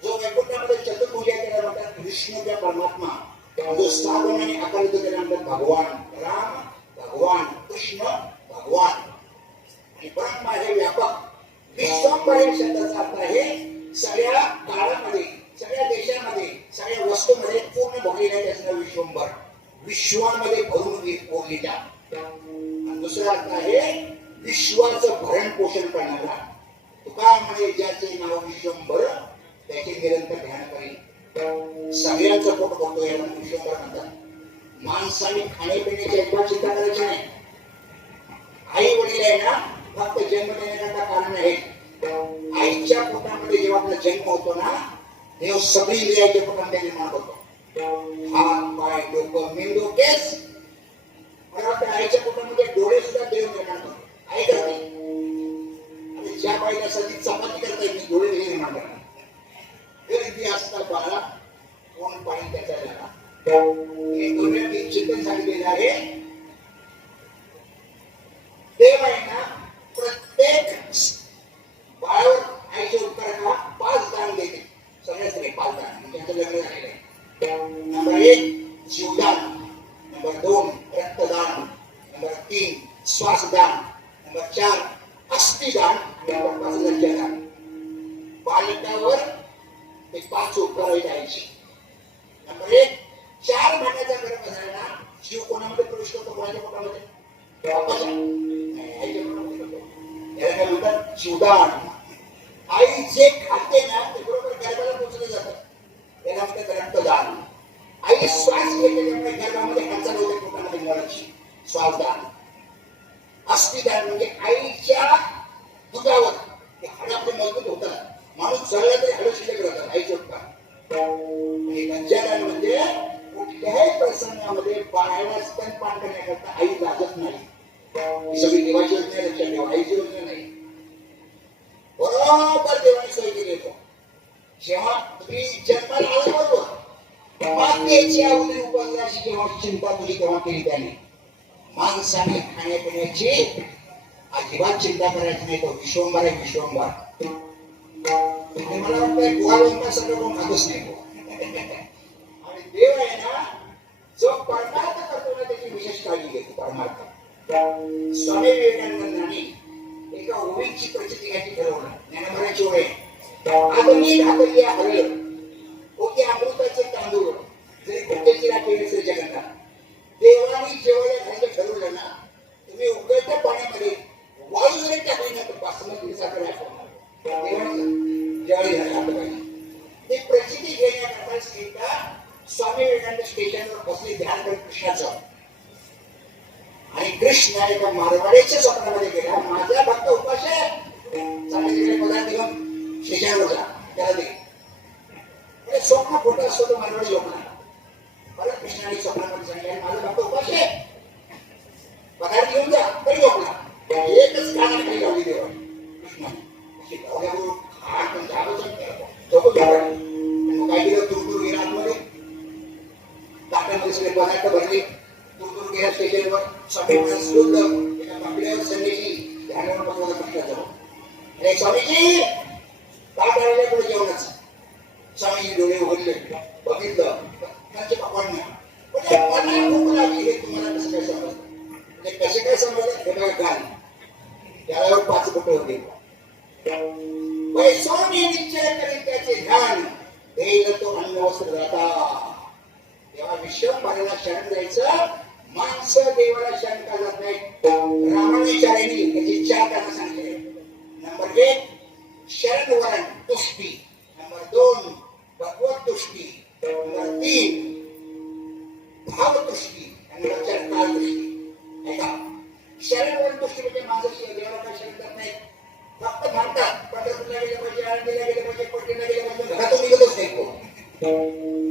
जो वैकुंठामध्ये चतुर्भुज आहे त्याला म्हणतात विष्णू किंवा परमात्मा. जो साधन आणि अकालित त्याला म्हणतात भगवान. राम भगवान, कृष्ण भगवान. आणि ब्रह्म हे व्यापक. विश्वंभर या शब्दाचा अर्थ आहे सगळ्या काळामध्ये, सगळ्या देशामध्ये, सगळ्या वस्तूमध्ये पूर्ण भरलेला त्याचा विश्वंभर. विश्वामध्ये भरून ओरलेला. आणि दुसरा अर्थ आहे विश्वाचं भरण पोषण करणारा. तुका म्हणे ज्याचे नाव विश्वंभर त्याचे निरंतर ध्यान करेल. सगळ्यांचं पोट भरतो याला विश्वंभर म्हणतात. माणसाने खाण्यापिण्याची अजिबात चिंता करायची नाही. आई वडील आहे ना फक्त जन्म देण्याकरता कारण आहे. आईच्या पोटामध्ये जेव्हा आपला जन्म होतो ना तेव्हा सगळी इंद्रियाच्या पोटामध्ये निर्माण होतो. हात पाय डोकं मेंदू केस. मला वाटतं आईच्या पोटामध्ये डोळे सुद्धा देव निर्माण करतो. आई करते. आणि ज्या बाईला सगळी चपाती करता येते डोळे निर्माण करतात. गर्दी असतात बाळा कोण पाणी त्याचा झाला. हे दोन्ही चिंतन सांगितलेलं आहे. देव आहे ना प्रत्येक बाळावर आईच्या उपकाराला 5 दान देते. सगळ्याच 5 दान त्यांचं लग्न झालेलं आहे. नंबर 1 जीवदान, नंबर 2 रक्तदान, नंबर 3 श्वासदान, नंबर 4 अस्थिदान, नंबर 5 लज्जादान. बालकावर ते 5 उपकार द्यायचे. नंबर 1 4 महिन्याचा गर्भ झाला जीव कोणामध्ये प्रवेश करतो? कोणाच्या पोटामध्ये? बापाच्या आईच्या पोटामध्ये करतो. याला काय म्हणतात? जीवदान. आई जे खाते ना ते बरोबर गर्भाला पोचलं जातं. त्याला म्हणतात रक्तदान. आई श्वास घेते त्यामुळे गर्भामध्ये हालचाल होते पोटामध्ये मुलाची. श्वासदान. अस्थिदान म्हणजे आईच्या दुधावर ते हाड आपले मजबूत होतात. माणूस जळला तरी हाड शिल्लक राहतात आईचे उपकार. आणि लज्जादान म्हणजे कुठल्याही प्रसंगामध्ये बाळाला स्तनपान करण्याकरता आई लागत नाही. ही सगळी देवाची योजना लक्षात ठेवा. आईची योजना नाही. बरोबर देवाने सोय केली होतो. जेव्हा तुम्ही जन्माला आला बरोबर मातेची आवडी उपवासाची जेव्हा चिंता तुझी तेव्हा केली त्याने. माणसाने खाण्यापिण्याची अजिबात चिंता करायची नाही. तो विश्वंभर आहे विश्वंभर. आणि मला वाटतं गुहालंका सगळं कोण खातच नाही. आणि देव आहे ना जो परमार्थ करतो ना त्याची विशेष काळजी घेतो. परमार्थ. स्वामी विवेकानंदांनी एका ओळीची प्रचिती घ्यायची ठरवलं. ज्ञानभराची ओळ आहे. आदमी घातली हरळ ओके अमृताचे तांदूळ जरी कुठेची राखी असेल जगतात. देवानी जेवायला घालायचं ठरवलं ना तुम्ही उकळत्या पाण्यामध्ये वाळू जरी टाकली ना तर बासमती साखर ज्वारी झाला पाहिजे. ते प्रचिती घेण्याकरता सीता स्वामी विवेकानंद स्टेशनवर बसले ध्यान करत कृष्णाचं. आणि कृष्ण एका मारवाड्याच्या स्वप्नामध्ये गेला. माझा भक्त उपास आहे चांगले पदार्थ घेऊन स्टेशनवर जा त्याला दे. स्वप्न खोटं असतो तो मारवाडी लोकांना. परत कृष्णाने स्वप्नामध्ये सांगितलं माझा भक्त उपास आहे पदार्थ घेऊन जा तरी झोपला. एकच कानाखाली लावली देवा कृष्णाने. काय केलं दूर दूर गेला आतमध्ये ताटामध्ये सगळे पदार्थ भरले. दूर दूर गेला स्टेशनवर. स्वामी शोधलं एका बाकड्यावर संदेशी ध्यानावर बसवलं कृष्णाजवळ. अरे स्वामीजी ताट आलेल्या पुढे जेवणाचं. स्वामीजी डोळे उघडले बघितलं त्यांचे पकडणं म्हणजे भूक लागली. हे तुम्हाला कसं काय समजलं? म्हणजे कसे काय समजलं हे बघा काल त्यावर 5 बोट होते. वैसोनी निश्चय करीत त्याचे ध्यान देईल तो अन्न वस्त्र जाता. तेव्हा विश्वंभराला शरण जायचं माणसं देवाला शरण का जात नाही. रामानुजाचार्यांनी त्याची 4 कारणं सांगितले. नंबर 1 शरण वरण तुष्टी, नंबर 2 भगवत तुष्टी, नंबर 3 भाव तुष्टी, आणि नंबर 4 काल तुष्टी. ऐका, शरण वरण तुष्टी म्हणजे माणसं देवाला काय शरण करत नाही, फक्त म्हणतात पंढरपूरला गेले पाहिजे, आळंदीला गेले पाहिजे, पट्टीला गेले पाहिजे, घरातून निघतच नाही कोण.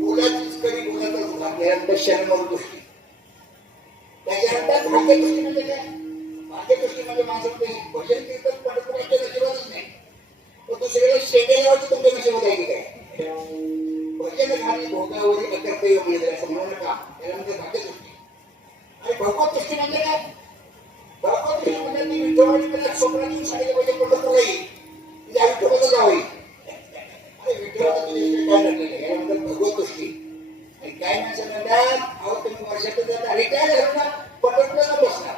बोलाच कधी बोलतच होता. त्यानंतर शरण वरण तुष्टी. त्याच्यानंतर भाग्यदृष्टी म्हणजे काय? भाग्यदृष्टी म्हणजे माझं भजन कीर्तन पंढरपुराच्या नशिबातच नाही, तो दुसऱ्याला शेटे लावायची तुमच्या नशिबात आहे की काय? भजन घाली भोगावरी अकर्तव्य म्हणजे असं म्हणू नका, त्याला म्हणजे भाग्यदृष्टी. आणि भगवत दृष्टी म्हणजे काय? भगवत दृष्टी म्हणजे ती विठ्ठलाने मला स्वप्नात येऊन सांगितलं पाहिजे पंढरपूरला येईल, म्हणजे विठ्ठलाचं जावं येईल. आणि विठ्ठलाचं तुझ्या काय नडलेलं आहे, यानंतर भगवत दृष्टी. आणि काय माणसं म्हणतात, अहो तुम्ही वर्षातून जाता रिटायर झालं ना पंढरपूरला बसणार.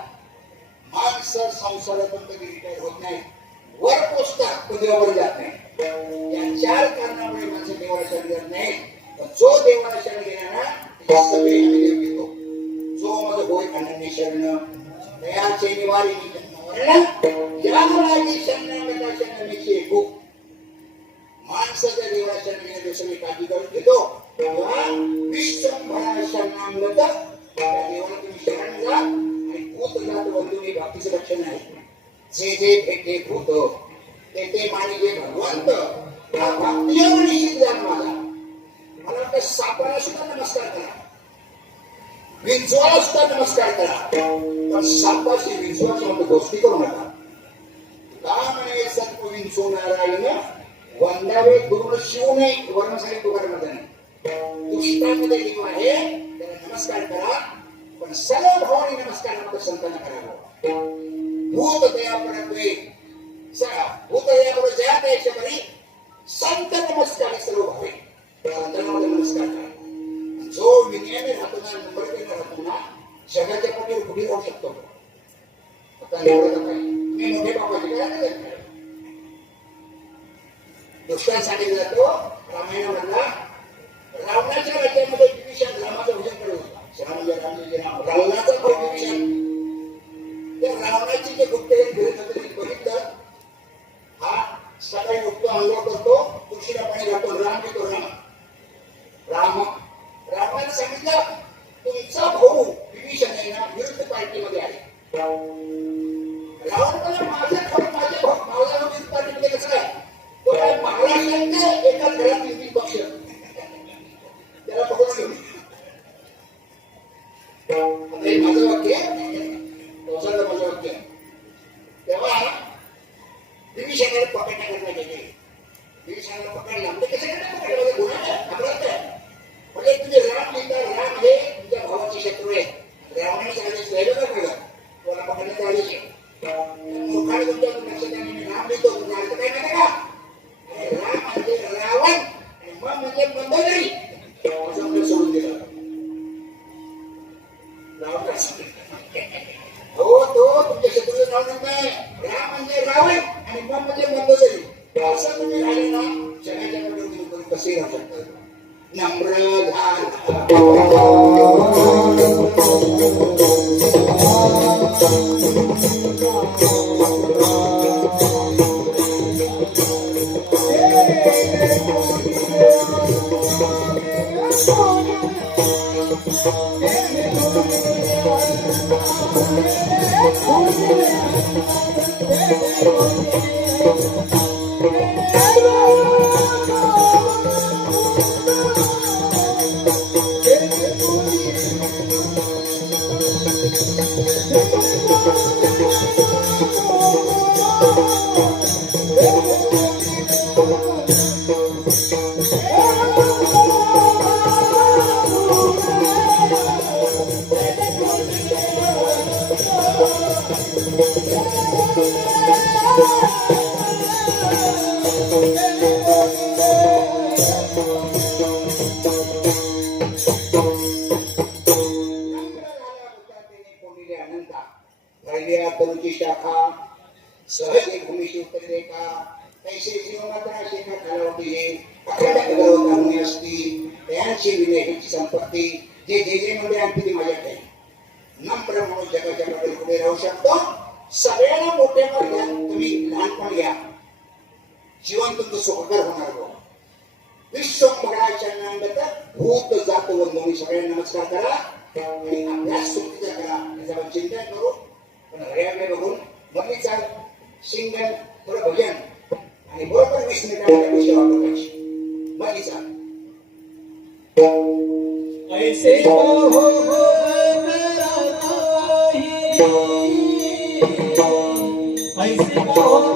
माणसं संसारातून कधी रिटायर होत नाही, वर पोचतात पण देवावर जात नाही. या 4 कारणामुळे माणसं देवाला शरण जात नाही. जो देवाला शरण गेला ना त्याचे सगळे आम्ही देव घेतो. जो मग होय अनन्य शरण दयाचे निवारिणी जन्मवरण या राजी शरणागता शरणेची एकू. माणसाच्या देवाला शरण घेण्याची सगळी काळजी करून घेतो तेव्हा विश्वंभरा शरणांगत त्या देवाला तुम्ही शरण जा. आणि भूत जात बंधुनी बाकीचं लक्षण आहे. जे जे भेटे भूत ते ते मानिले भगवंत, हा भक्तियोग निश्चित जन्माला. मला वाटतं सापाला सुद्धा नमस्कार करा, विंचवाला सुद्धा नमस्कार करा, पण सापाशी विंचवाची म्हणतो दोस्ती करू नका. का म्हणे सर्प विंचू नारायण वंदावे गुरु शिव नाही वर्ण सांगितलं तुकारामध्ये नाही. दुष्टामध्ये देव आहे त्याला नमस्कार करा, पण सर्व भावाने नमस्कार नको संतांना करावं. भूत दया पडते भूत दया पडत जया द्यायच्या बरी संत नमस्कार सर्व भावे संतांना नमस्कार करा. जो विनयाने राहतो ना, नम्रतेने राहतो ना, जगाच्या पाठीवर कुठे राहू शकतो. आता एवढं काय मी मोठे बाबाजी काय दुष्काळ सांगितलं जातो रामायणामधला. रावणाच्या राज्यामध्ये विभीषण रामाचं भजन करत होता. रावणाचा विभीषण त्या रावणाची जे गुप्तहेर घेऊन होते ते बघितलं. हा सकाळी उठतो, अंघोळ करतो, तुळशीला पाणी घालतो, राम घेतो. रामाने सांगितलं तुमचा भाऊ विभीषण आहे ना विरुद्ध पार्टीमध्ये आहे. रावण मला माझे भाऊ मावळा विरुद्ध पार्टीमध्ये कसं काय? तो काय महाराष्ट्राचे एका घरात 3 पक्ष त्याला पकडून घेऊन. आता हे माझं वाक्य माझं वाक्य. तेव्हा विभीषणाला पकडण्याकरता गेले. विभीषणाला पकडला म्हणजे कसं काय पकडलं? गुन्हा काय? अपराध काय? म्हणजे तुझे राम लिहितात, राम हे तुझ्या भावाचे शत्रू आहे. रावणाने सांगितलं राहिलं का कळलं तुला पकडण्यात आलेच आहे. मूर्खाने तुमच्या लक्षात मी राम लिहितो तुझा अर्थ काय माहिती का? राम म्हणजे रावण आणि मग म्हणजे मंदोदरी असं सोडून दिलं. हो तो तुमच्या शत्रूचं नाव नाही. राम म्हणजे रावण आणि मग म्हणजे मंदोदरी. असं तुम्ही राहिले ना जगाच्या मध्ये कसे राहू शकतात. नम्र शाखा सहज भूमीशी उत्तरे का कैसे जीवमात्रा शेखा कालावधी अखंड कालावधी असती त्यांची विनयाची संपत्ती जे जे जे म्हणजे आणखी ती माझ्याकडे नम्र म्हणून जगाच्या मध्ये पुढे राहू शकतो. सगळ्यांना मोठे घ्या, तुम्ही लहानपण घ्या, जीवन तुमचं सुखकर होणार हो. विश्वमंगळाच्या नंतर भूत जात वंदनी सगळ्यांना नमस्कार करा आणि अभ्यास सुखीचा करा. त्याच्यावर चिंतन करू, पण हरियाकडे बघून मधलीचा सिंगल थोडं भजन आणि बरोबर 20 मिनिटांच्या विषय वापरायची मधलीचा. ऐसे कहो ऐसे कहो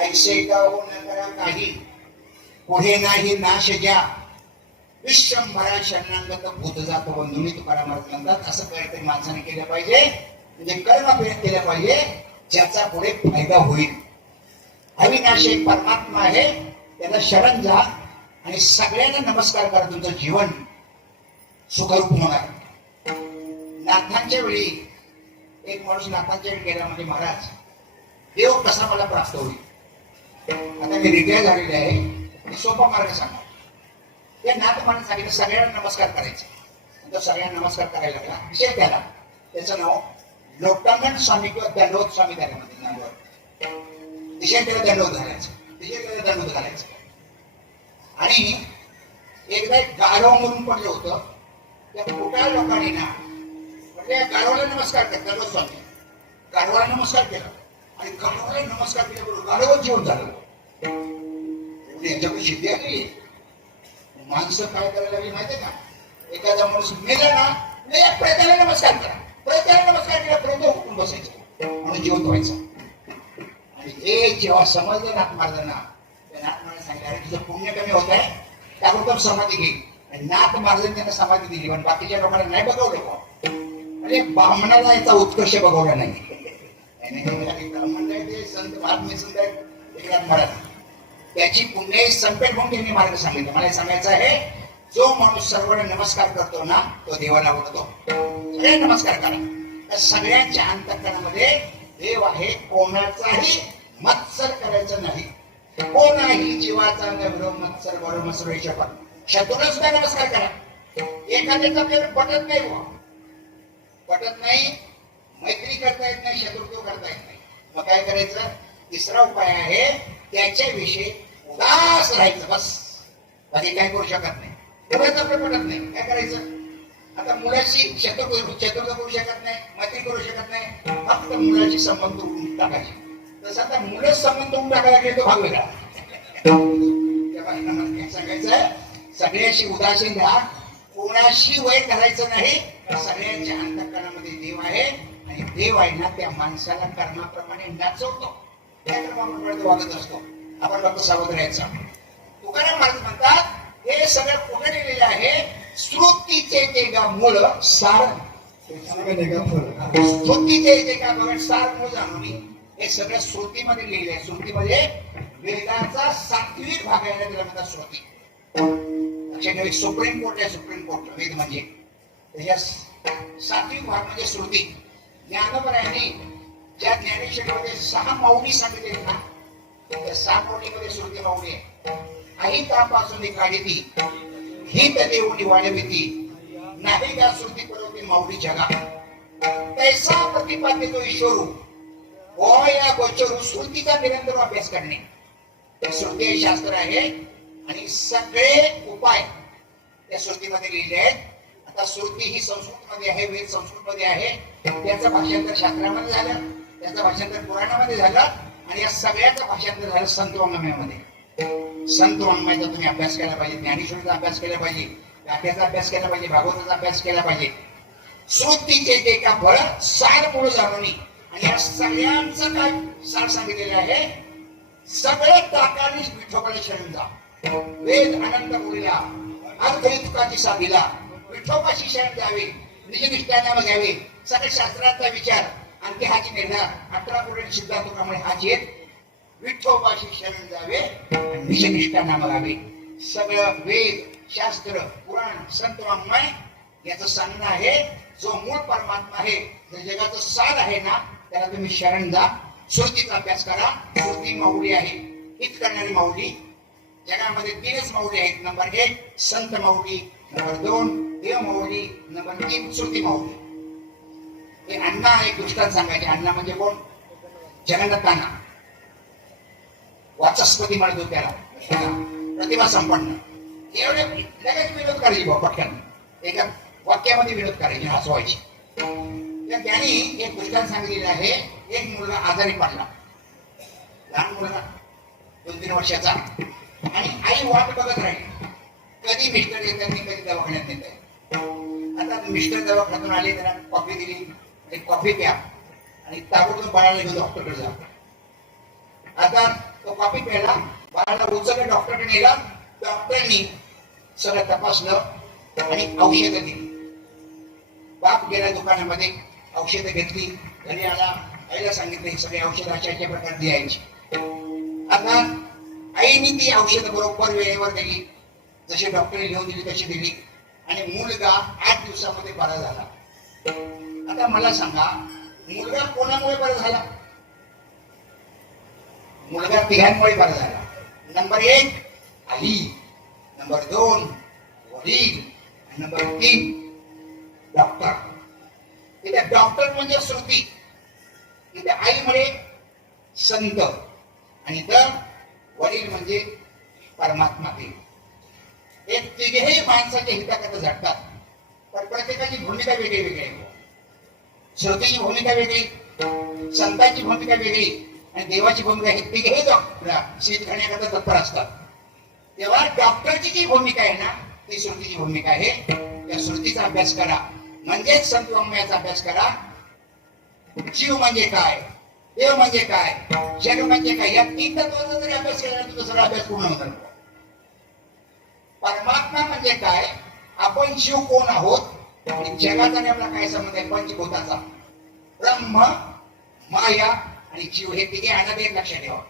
ऐसे का हो न करा काही पुढे नाही नाश ज्या विश्वंभरा शरणांगत भूत जात बंधुनी तुकाराम महाराज म्हणतात. असं काहीतरी माणसाने केलं पाहिजे, म्हणजे कर्म केलं पाहिजे ज्याचा पुढे फायदा होईल. अविनाशी एक परमात्मा आहे, त्याला शरण जा आणि सगळ्यांना नमस्कार करा. तुमचं जीवन सुखरूप होणार. नाथांच्या वेळी एक माणूस नाथांच्या वेळी गेला म्हणजे महाराज देव कसा मला प्राप्त होईल. आता मी रिटायर झालेले आहे, मी सोपा मार्ग सांगा. ते नाथ मला सांगितलं सगळ्यांना नमस्कार करायचा. तो सगळ्यांना नमस्कार करायला लागला. विषय त्याला त्याचं नाव लोकटांगण स्वामी किंवा दंडवत स्वामी त्याला म्हणतात नावावर. विषय त्याला दंडवत घालायचं, विषय त्याला दंडवत घालायचं. आणि एकदा एक गाढव म्हणून पडलं होतं. त्या मोठ्या लोकांनी ना म्हणजे गाढवाला नमस्कार केला. दंडवत स्वामी गाढवाला नमस्कार केला आणि गाढवाला नमस्कार केल्याबरोबर गाढवच जेवण झालं. याच्याकडे सिद्धी आली. माणसं काय करायला लागली माहितीये का? एखादा माणूस मेला ना, प्रेताला नमस्कार करा. प्रेताला नमस्कार केला, प्रेत उठून बसायचं म्हणून जिवंत व्हायचं. आणि हे जेव्हा समजलं नाथ महाराजांना, त्या नाथ महाराज सांगितलं अरे तुझं पुण्य कमी होत आहे, त्याबरोबर समाधी घे. आणि नाथ महाराजांनी त्यांना समाधी दिली, पण बाकीच्या लोकांना नाही बघवलं. म्हणजे ब्राह्मणाला याचा उत्कर्ष बघवला नाही. ब्राह्मण नाही ते संत महात्मे संत एकनाथ महाराज, त्याची पुण्य संपेल म्हणून त्यांनी मार्ग सांगितलं. मला सांगायचं आहे, जो माणूस सर्वांना नमस्कार करतो ना तो देवाला ओळखतो. सगळे नमस्कार करा. त्या सगळ्यांच्या अंतःकरणामध्ये देव आहे. कोणाचाही मत्सर करायचं नाही. कोणाही जीवाचा विरोध मत्सर बरोबर सर्वेच्या पण शत्रूला सुद्धा नमस्कार करा. एखाद्याचं आपल्याला पटत नाही, पटत नाही, मैत्री करता येत नाही, शत्रुत्व करता येत नाही, मग काय करायचं? तिसरा उपाय आहे, त्याच्याविषयी उदास राहायचं. बस बाकी काय करू शकत नाही. तेव्हाच आपलं पटत नाही. काय करायचं? आता मुलाशी शत्रुत्व करू शकत नाही, मैत्री करू शकत नाही, फक्त मुलाशी संबंध उडून टाकायचे. तसं आता मुलं संबंध उडून टाकायला गेले तो भाग वेगळा. सांगायचं सगळ्याशी उदासीन राहा, कोणाशी वय करायचं नाही. सगळ्यांच्या अंतःकरणामध्ये देव आहे आणि देव आहे ना त्या माणसाला कर्माप्रमाणे नाचवतो. त्या क्रमाप्रमाणे वागत असतो. आपण फक्त सावध राहायचं. तुकाराम महाराज म्हणतात हे सगळं कुठे लिहिलेलं आहे? श्रुतीचे जे का मूळ सार, श्रुतीचे जे का बघा सार मूळ जाणून हे सगळं श्रुतीमध्ये लिहिले आहे. श्रुतीमध्ये वेदांचा 7वी भाग आहे, त्याला म्हणतात श्रुती. त्याच्याकडे सुप्रीम कोर्ट आहे. सुप्रीम कोर्ट वेद म्हणजे त्याच्या 7वी भाग म्हणजे श्रुती. ज्ञानोबरायांनी ज्या ज्ञानेश्वरीमध्ये 6 माऊली सांगितले ना, त्या 6 माऊलीमध्ये श्रुती माऊली आहे. अहितापासून काढिती हित देऊनी वाढविती नाही का श्रुती परवती माऊली जगा तैसा प्रतिपाद्य तो ईश्वरू हो या गोचरू. श्रुतीचा निरंतर अभ्यास करणे श्रुती हे शास्त्र आहे आणि सगळे उपाय त्या श्रुतीमध्ये लिहिले आहेत. आता श्रुती ही संस्कृतमध्ये आहे, वेद संस्कृतमध्ये आहे. त्याचं भाषांतर शास्त्रामध्ये झालं, त्याचं भाषांतर पुराणामध्ये झालं आणि या सगळ्याचं भाषांतर झालं संत वाङ्मयामध्ये. संत वाङ्मयाचा तुम्ही अभ्यास केला पाहिजे, ज्ञानेश्वरीचा अभ्यास केला पाहिजे, गाथ्याचा अभ्यास केला पाहिजे, भागवताचा अभ्यास केला पाहिजे. श्रुतीचे जे का फळ सार मूळ जाणून आणि या सगळ्यांचं काय सार सांगितलेलं आहे. सगळे टाकाने विठोबाला शरण जा. वेद अनंत मुलीला अर्थ तुकाची साधीला विठोबाशी शरण द्यावे, निजनिष्ठाने घ्यावे. सगळ्या शास्त्राचा विचार आणि हाची निर्धार 18 पुराण सिद्धांताप्रमाणे हाची विठोबाशी शरण जावे, निजनिष्ठा नाम घ्यावे. सगळं वेद शास्त्र पुराण संत वाङ्मय याचं सांगणं आहे. जो मूळ परमात्मा आहे, जो जगाचं सार आहे ना, त्याला तुम्ही शरण जा. श्रुतीचा अभ्यास करा. श्रुती माऊली आहे, हित करणारी माऊली. जगामध्ये तीनच माऊली आहेत. नंबर 1 संत माऊली, नंबर 2 देव माऊली, नंबर 3 श्रुती माऊली. हे अण्णा एक दृष्टांत सांगायचे. अण्णा म्हणजे कोण? जगन्नाथांना वाचस्पती म्हणतो त्याला, प्रतिभा संपन्न. एवढे लगेच विनोद करायचे भाऊ, पटकन एका वाक्यामध्ये विनोद करायचे, हसवायचे. तर त्यांनी एक दृष्टांत सांगितलेलं आहे. एक मुलगा आजारी पडला, लहान मुलगा 2-3 वर्षाचा, आणि आई वाट बघत राहिली. कधी मिस्टर येतात नाही, कधी दवाखान्यात येतात. आता मिस्टर दवाखान्यातून आले, त्याला कॉफी दिली, एक कॉफी प्या आणि ताबडतोब बाळाला घेऊन डॉक्टरकडे जा. आता तो कॉफी प्यायला, बाळाला उचललं, डॉक्टरकडे नेला. डॉक्टरांनी सगळं तपासलं आणि औषधं दिली. बाप गेला दुकानामध्ये, औषधं घेतली, घरी आला, आईला सांगितलं सगळे औषधं अशा प्रकारे द्यायची. आता आईने ती औषधं बरोबर वेळेवर दिली, जशी डॉक्टरने लिहून दिली तशी दिली, आणि मुलगा 8 दिवसामध्ये बरा झाला. आता मला सांगा, मुलगा कोणामुळे बरा झाला? मुलगा तिघांमुळे बरा झाला. नंबर 1 आई, नंबर 2 वडील, आणि नंबर 3 डॉक्टर. इथे डॉक्टर म्हणजे श्रुती, इथे आई म्हणजे संत, आणि तर वडील म्हणजे परमात्मा. ते तिघेही माणसाच्या हिताकरता झटतात, पण प्रत्येकाची भूमिका वेगळी वेगळी आहे. श्रोतेची भूमिका वेगळी, संतांची भूमिका वेगळी, आणि देवाची भूमिका. हे तिघेही शीत खाण्याकरता तत्पर असतात. तेव्हा डॉक्टरची जी भूमिका आहे ना, ती श्रुतीची भूमिका आहे. त्या श्रुतीचा अभ्यास करा, म्हणजेच संत वाङ्मयाचा अभ्यास करा. जीव म्हणजे काय, देव म्हणजे काय, जग म्हणजे काय, या 3 तत्वाचा जरी अभ्यास केला तर सगळा अभ्यास पूर्ण होणार. परमात्मा म्हणजे काय, आपण जीव कोण आहोत, आणि जगाचा आपला काय संबंध आहे, पंचभूताचा. ब्रह्म, माया आणि जीव हे तिघे अनादेव लक्षात ठेवा.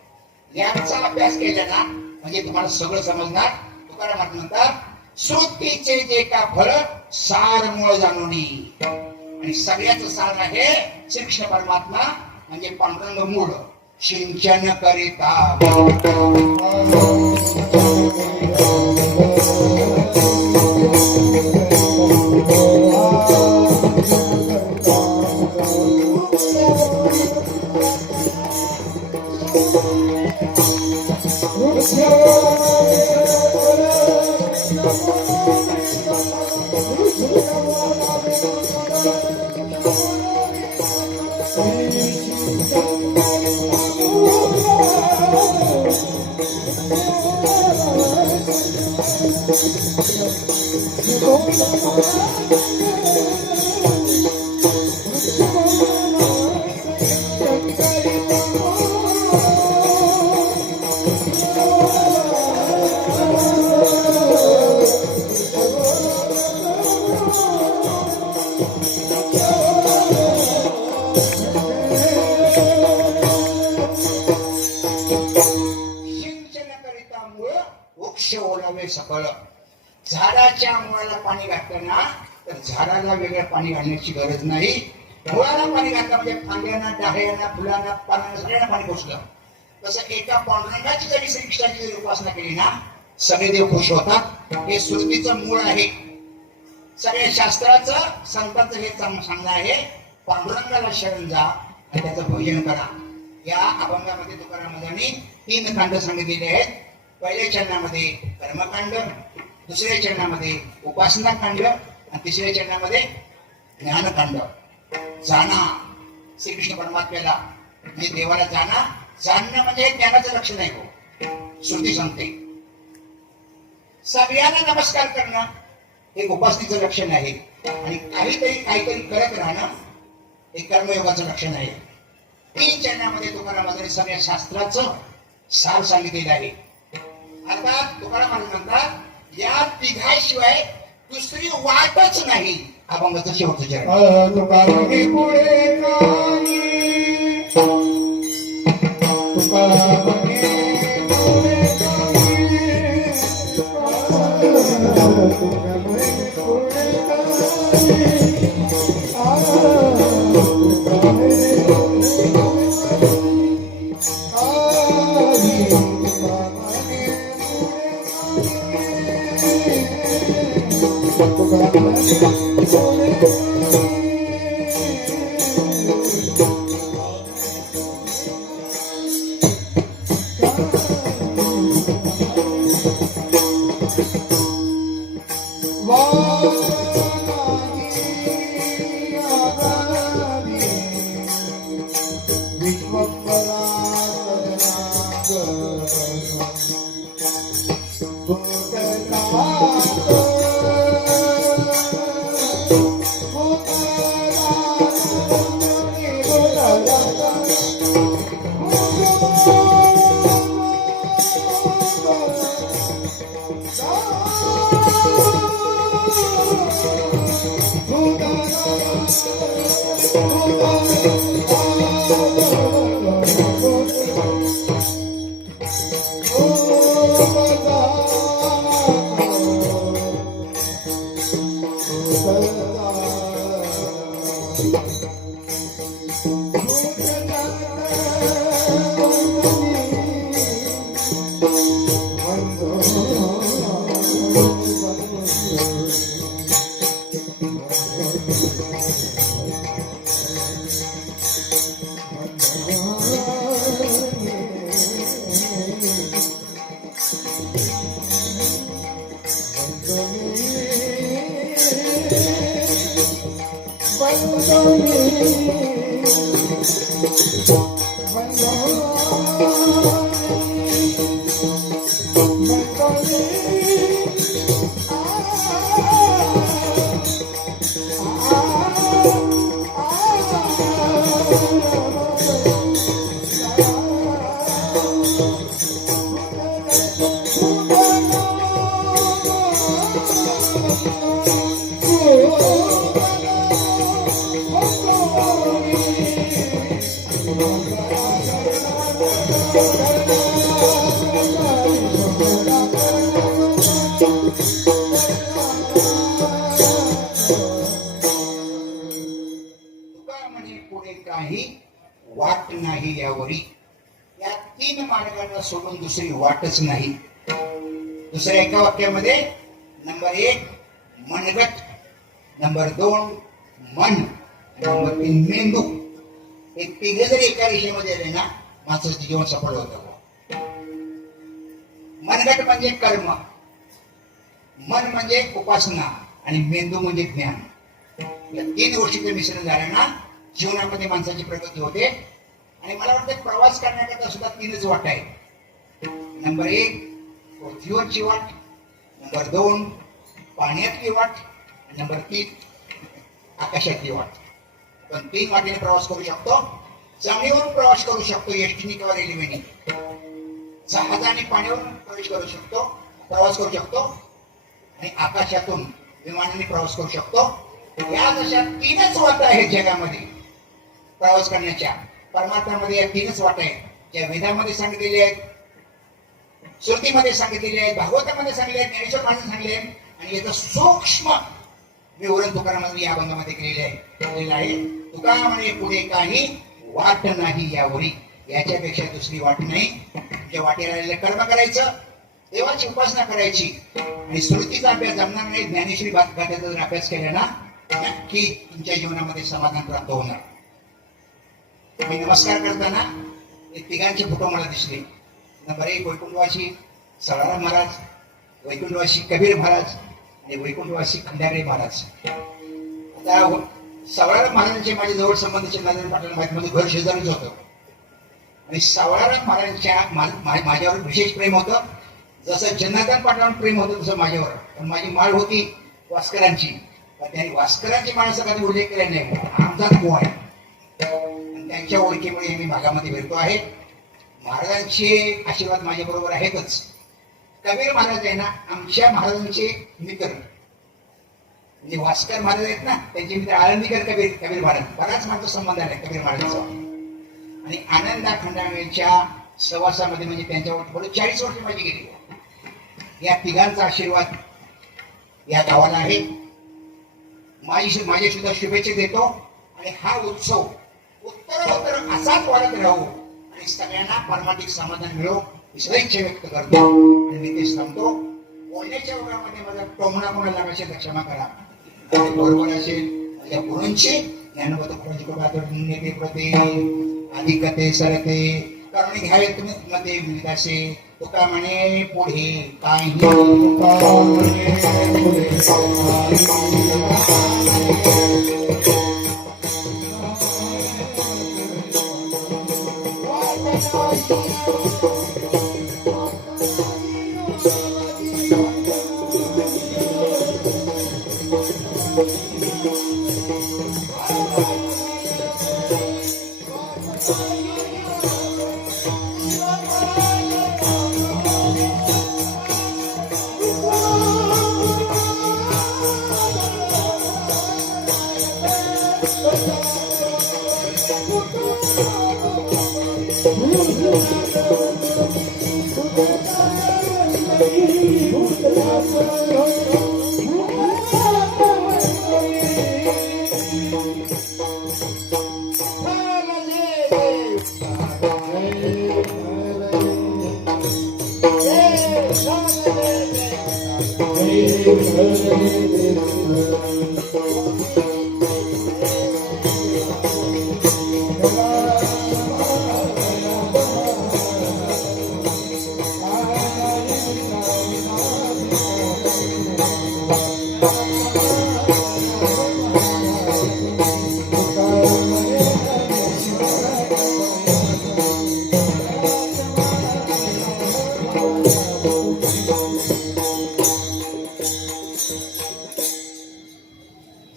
यांचा अभ्यास केला ना म्हणजे तुम्हाला सगळं समजणार. तुकाराम म्हणतात, श्रुतीचे जे का फळ सार मूळ जाणूनी, आणि सगळ्याचं सार आहे श्रीकृष्ण परमात्मा म्हणजे पांडुरंग मूळ. सिंचन करिता सकळ. झाडाच्या मुळाला पाणी घातलं तर झाडाला वेगळं पाणी घालण्याची गरज नाही. मुळाला पाणी घातलं म्हणजे फांद्यांना, डाळ्यांना, फुलांना, पानांना सगळ्यांना पाणी पोचलं. तसं एका पांडुरंगाची जरी श्रीकृष्णाची जरी उपासना केली ना, सगळे देव खुश होतात. हे श्रुतीचं मूळ आहे. सगळ्या शास्त्राचं, संतांचं हे सांगणं आहे, पांडुरंगाला शरण जा आणि त्याचं भोजन करा. या अभंगामध्ये तुकाराम महाराजांनी 3 कांड सांगितलेले आहेत. पहिल्या चरणामध्ये कर्मकांड, दुसऱ्या चरणामध्ये उपासना कांड, आणि तिसऱ्या चरणामध्ये ज्ञानकांड. जाणा श्रीकृष्ण परमात्म्याला म्हणजे देवाला जाणा. जाणणं म्हणजे ज्ञानाचं लक्षण आहे. हो, श्रुती सांगते. सगळ्यांना नमस्कार करणं हे उपासनेचं लक्षण आहे, आणि काहीतरी करत राहणं हे कर्मयोगाचं लक्षण आहे. 3 चरणामध्ये तुकाराम महाराजांनी सगळ्या शास्त्राचं सार सांगितलेलं आहे. आता तुकाराम महाराज म्हणतात, या तिघाशिवाय दुसरी वाटच नाही. अभंगाचं शेवटचं चरण. तुकाराम पुढे काही, तुकाराम तुका म्हणे पुढे काही वाट नाही यावरी. या तीन मार्गांना सोडून दुसरी वाटच नाही. दुसऱ्या एका वाक्यामध्ये नंबर 1 मनगट, नंबर 2 मन, नंबर 3 मेंदू. हे तिघे जरी एका रेषेमध्ये आले ना, माणसाचं जीवन सफल होतं. मनगट म्हणजे कर्म, मन म्हणजे उपासना आणि मेंदू म्हणजे ज्ञान. या तीन गोष्टीचं मिश्रण झालं ना, जीवनामध्ये माणसाची प्रगती होते. आणि मला वाटतं प्रवास करण्याकरता सुद्धा तीनच वाट आहे. नंबर 1 पृथ्वीवरची वाट, नंबर 2 पाण्यातली वाट, नंबर 3 आकाशातली वाट. पण 3 वाटेने प्रवास करू शकतो. जमिनीवरून प्रवास करू शकतो, एसटीने किंवा रेल्वेने. जहाजाने पाण्यावरून प्रवास करू शकतो आणि आकाशातून विमानाने प्रवास करू शकतो. या जशा 3च वाटा आहेत जगामध्ये प्रवास करण्याच्या. परमार्थामध्ये या 3च वाटा आहेत, ज्या वेदामध्ये सांगितलेल्या आहेत, श्रुतीमध्ये सांगितलेल्या आहेत, भागवतामध्ये सांगितले आहेत, ज्ञानेश्वर महाराजांनी सांगितले आहेत. आणि याचं सूक्ष्म विवरण तुकारामांनी या बंधामध्ये केलेलं आहे. तुका म्हणे पुढे काही वाट नाही यावरी. याच्यापेक्षा दुसरी वाट नाही. तुमच्या वाटेला आलेलं कर्म करायचं, देवाची उपासना करायची आणि श्रुतीचा अभ्यास जमणार नाही. ज्ञानेश्वरी गाथेचा जर अभ्यास केला ना, नक्की तुमच्या जीवनामध्ये समाधान प्राप्त होणार. मी नमस्कार करताना हे तिघांचे फोटो मला दिसले. नंबर 1 वैकुंठवासी सळाराम महाराज, वैकुंठवासी कबीर महाराज आणि वैकुंठवासी खंडागळे महाराज. आता सवळाराम महाराजांचे माझे जवळ संबंध चंद्रनाथ पाटील मध्ये घर शेजारीच होतं. आणि सवळाराम महाराजांच्या माझ्यावर विशेष प्रेम होतं. जसं चंद्रनाथ पाटलांवर प्रेम होतं तसं माझ्यावर. पण माझी माळ होती वास्करांची, पण त्यांनी वास्करांची माणसं कधी उल्लेख केला नाही. आमचाच गो आहे. आणि त्यांच्या ओळखीमुळे मी भागामध्ये फिरतो आहे. महाराजांचे आशीर्वाद माझ्या बरोबर आहेतच. कबीर महाराज आहे ना, आमच्या महाराजांचे मित्र. म्हणजे वास्कर महाराज आहेत ना, त्यांचे मित्र आळंदीकर कबीर महाराज. बराच माझा संबंध आहे कबीर महाराजांचा. आणि आनंदा खंडाळेच्या सहवासामध्ये म्हणजे त्यांच्यावर 40 वर्ष माझी गेली. या तिघांचा आशीर्वाद या गावाला आहे. माझे सुद्धा शुभेच्छा देतो. आणि हा उत्सव उत्तर असाच वाढत राहू आणि सगळ्यांना परमार्थिक समाधान मिळो ही सदिच्छा व्यक्त करतो. आणि मी ते सांगतो. बोलण्याच्या ओघामध्ये माझा टोमणा कोणाला लागायचे तर क्षमा करा. आणि बरोबर असेल या गुरूंची ज्ञानबोध कोणाची कृपा करून नेते प्रते अधिकते सरते करुणी घ्यावे तुम्ही मध्ये विविधासे तुका म्हणे पुढे काही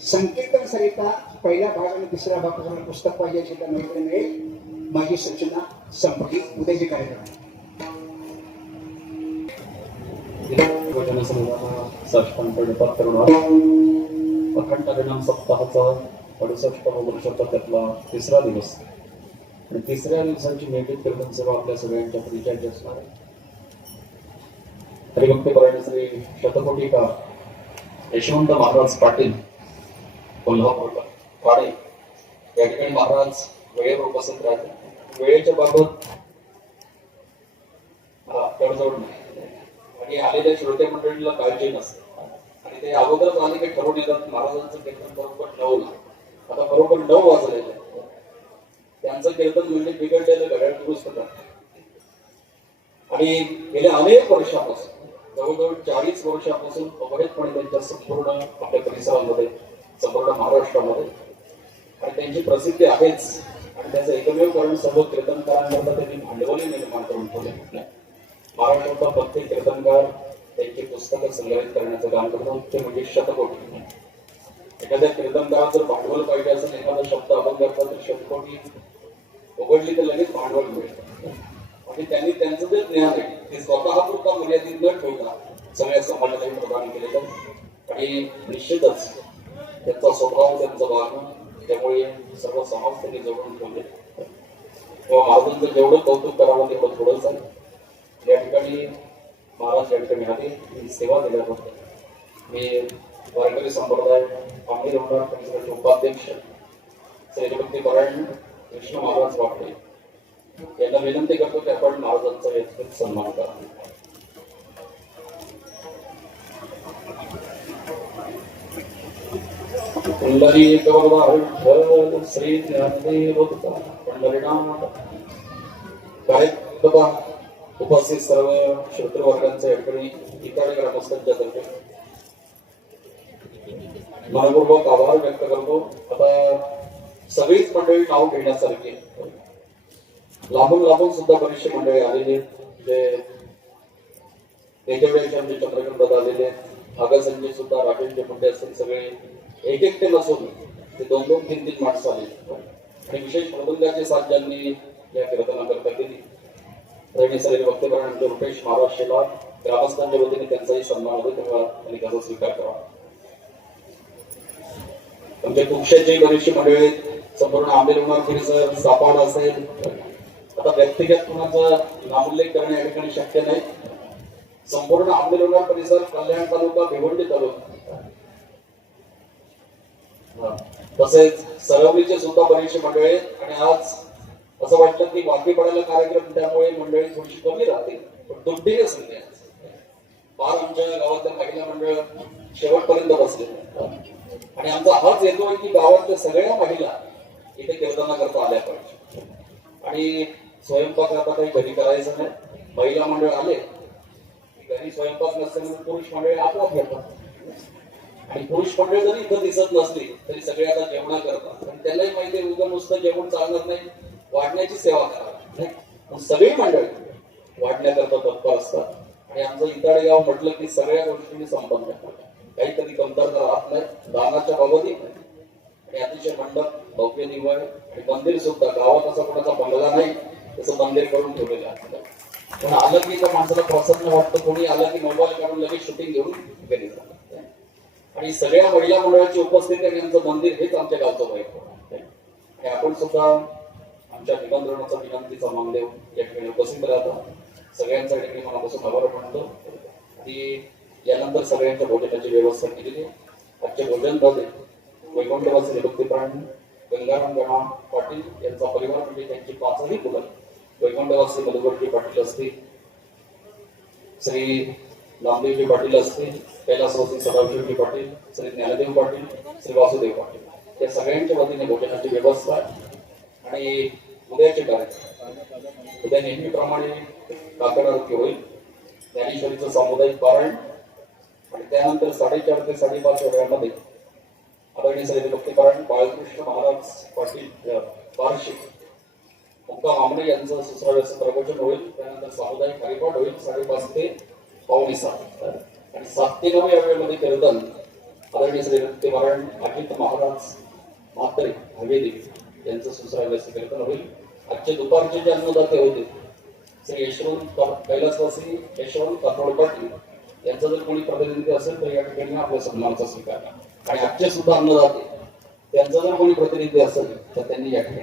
संकीर्तन सरिता पहिला भाग आणि तिसरा भाग तुम्हाला पुस्तक पाहिजे असेल तर मिळेल. माझी सूचना संपली. उद्याचे कार्यक्रम अखंड हरिनाम सप्ताहाचा 68वा वर्षाचा त्यातला तिसरा दिवस आणि तिसऱ्या दिवसाची नियमित कीर्तन सेवा आपल्या सगळ्यांच्या परिचयाची असणार आहे. हरिभक्तीपरायण श्री शतकोटिका यशवंत महाराज पाटील कोल्हापूर वाडे या ठिकाणी महाराज वेळेवर उपस्थित राहते. वेळेच्या बाबत तडजोड नाही आणि आलेल्या श्रोते मंडळीला काळजी नसते आणि ते अगोदरच आले की ठरवून येतात महाराजांचं कीर्तन बरोबर 9ला. आता बरोबर 9 वाजलेले त्यांचं कीर्तन म्हणजे बिघडलेलं घड्याळ दुरुस्त करतात आणि गेल्या अनेक वर्षापासून जवळजवळ 40 वर्षापासून अवैधपणे त्यांच्या संपूर्ण आपल्या परिसरामध्ये संपूर्ण महाराष्ट्रामध्ये आणि त्यांची प्रसिद्धी आहेच आणि त्याचं एकमेव कारण सर्व कीर्तनकारांकरता त्यांनी भांडवली निर्माण करून ठेवले. महाराष्ट्रातला प्रत्येक कीर्तनकार त्यांची पुस्तकं संग्रहित करण्याचं काम करतात. ते म्हणजे शतकोटी. एखाद्या कीर्तनकारात जर भांडवल पाहिजे असेल एखादा शब्द अभंग करतात तर शतकोटी उघडली तर लगेच भांडवल मिळतं आणि त्यांनी त्यांचं जे ज्ञान आहे ते स्वतः पुरता मर्यादित न ठेवता सगळ्या समाजाला प्रदान केलेलं आणि निश्चितच त्यांचा स्वभाव त्यांचं वागणं त्यामुळे सर्व समाज त्यांनी जवळून ठेवले. तेव्हा महाराजांचं जेवढं कौतुक करावं तेवढं थोडंच आहे. या ठिकाणी महाराज या ठिकाणी आले सेवा दिल्याबद्दल मी वारकरी संप्रदाय आम्ही होणार परिसराचे उपाध्यक्ष श्री हरिभक्तीपरायण कृष्ण महाराज वाटते यांना विनंती करतो की आपण महाराजांचा यथोचित सन्मान करा. पुंडरीक विठ्ठल श्री ज्ञानदेव पंढरीनाथ. कार्यक्रम उपस्थित सर्व श्रोतृवर्गांच्या या ठिकाणी इतर ग्रामस्थांच्या तर्फे मनपूर्वक आभार व्यक्त करतो. आता सगळीच मंडळी नाव घेण्यासारखी लांबून सुद्धा बरीचशी मंडळी आलेली जे त्याच्यावेळेचे आमचे चंद्रकांत दादा आलेले आगासंजय सुद्धा राकेशचे मुंडे असतील सगळे एक ते नसून ते 2-2, 3-3 माणसं आले आणि विशेष मृदुंगाची साथ ज्यांनी या कीर्तनाकरता केली रवीसर भक्तीपरायण रुपेश महाराज शेलार ग्रामस्थांच्या वतीने त्यांचाही सन्मान होतो तेव्हा त्यांनी त्याचा स्वीकार करावा. आमच्या कुक्षाची बरीचशी मंडळी संपूर्ण आंबेलोणार परिसर सापाड असेल. आता व्यक्तिगत कुणाचा नामोल्लेख करणे या ठिकाणी शक्य नाही. संपूर्ण आंबेलोणार परिसर कल्याण तालुका भिवंडी तालुका तसेच सरवलीचे सुद्धा बरीचशी मंडळी आणि आज असं वाटलं की बाकी पडायला कार्यक्रम त्यामुळे मंडळी थोडीशी कमी राहतील पण दुपटीने संख्या फार आमच्या गावातल्या महिला मंडळ शेवटपर्यंत बसले आणि आमचा हाच येतोय की गावातल्या सगळ्या महिला इथे कीर्तना करता आल्या पाहिजे आणि स्वयंपाक आता काही घरी करायचं नाही. महिला मंडळ आले की घरी स्वयंपाक नसल्यामुळे पुरुष मंडळी आपोआप येतात आणि पुरुष मंडळ जरी इथं दिसत नसली तरी सगळे आता जेवणा करतात आणि त्यालाही माहिती आहे उद्या नुसतं जेवण चालणार नाही, वाढण्याची सेवा करावी. पण सगळी मंडळी वाढण्याकरता तत्पर असतात आणि आमचं इताडे गाव म्हटलं की सगळ्या गोष्टींनी संपन्न काहीतरी कमतरता राहत नाही. दानाच्या बाबतीत आणि अतिशय मंडप भव्य दिव्य आहे आणि मंदिर सुद्धा गावात असा कोणाचा बंगला नाही तसं मंदिर करून ठेवलेलं आहे. पण आलं की त्या माणसाला प्रसन्न वाटतं. कोणी आलं की मोबाईल काढून लगेच शूटिंग घेऊन गेले जातात आणि सगळ्या महिला मंडळाची उपस्थिती आणि आमचं मंदिर हेच आमच्या गावचं वैभव आहे. आणि आपण सुद्धा आमच्या निमंत्रणाचा विनंतीचा मानदेव या ठिकाणी उपस्थित राहतात. सगळ्यांच्या ठिकाणी मनापासून आभार मानतो आणि यानंतर सगळ्यांच्या भोजनाची व्यवस्था केलेली आहे. आजचे भोजन झाले वैकुंठवासी निवृत्तीप्राण गंगाराम गणा पाटील यांचा परिवार म्हणजे त्यांची पाचही मुलं वैकुंठवासी मधुकरजी पाटील असतील, श्री नामदेवजी पाटील असतील, कैलासवासी सदाशिवजी पाटील, श्री ज्ञानदेव पाटील, श्री वासुदेव पाटील या सगळ्यांच्या वतीने भोजनाची व्यवस्था आणि उद्याचे कार्यक्रम उद्या नेहमीप्रमाणे काकड आरती होईल. ज्ञानेश्वरीचं सामुदायिक पारायण आणि त्यानंतर 4:30 ते 5:30 या वेळामध्ये आदरणीय श्री भक्तीपारायण बाळकृष्ण महाराज पाटील बार्शी मुक्काम आमणे यांचं सुसराव्याचं प्रवचन होईल. त्यानंतर सामुदायिक हरिपाठ होईल 5:30 ते 6:45 आणि 7 ते 9 या वेळेमध्ये कीर्तन आदरणीय श्री भक्तीपारायण अजित महाराज म्हात्रे हवेली यांचं सुसराव्याचं कीर्तन होईल. आजचे दुपारचे जे अन्नदाते होते श्री यशवंत कैलासवासी यशवंत कातोड पाटील यांचा जर कोणी प्रतिनिधी असेल तर या ठिकाणी आपल्या सन्मानाचा स्वीकार आणि आजचे सुद्धा अन्नदाते त्यांचा जर कोणी प्रतिनिधी असेल तर त्यांनी या ठिकाणी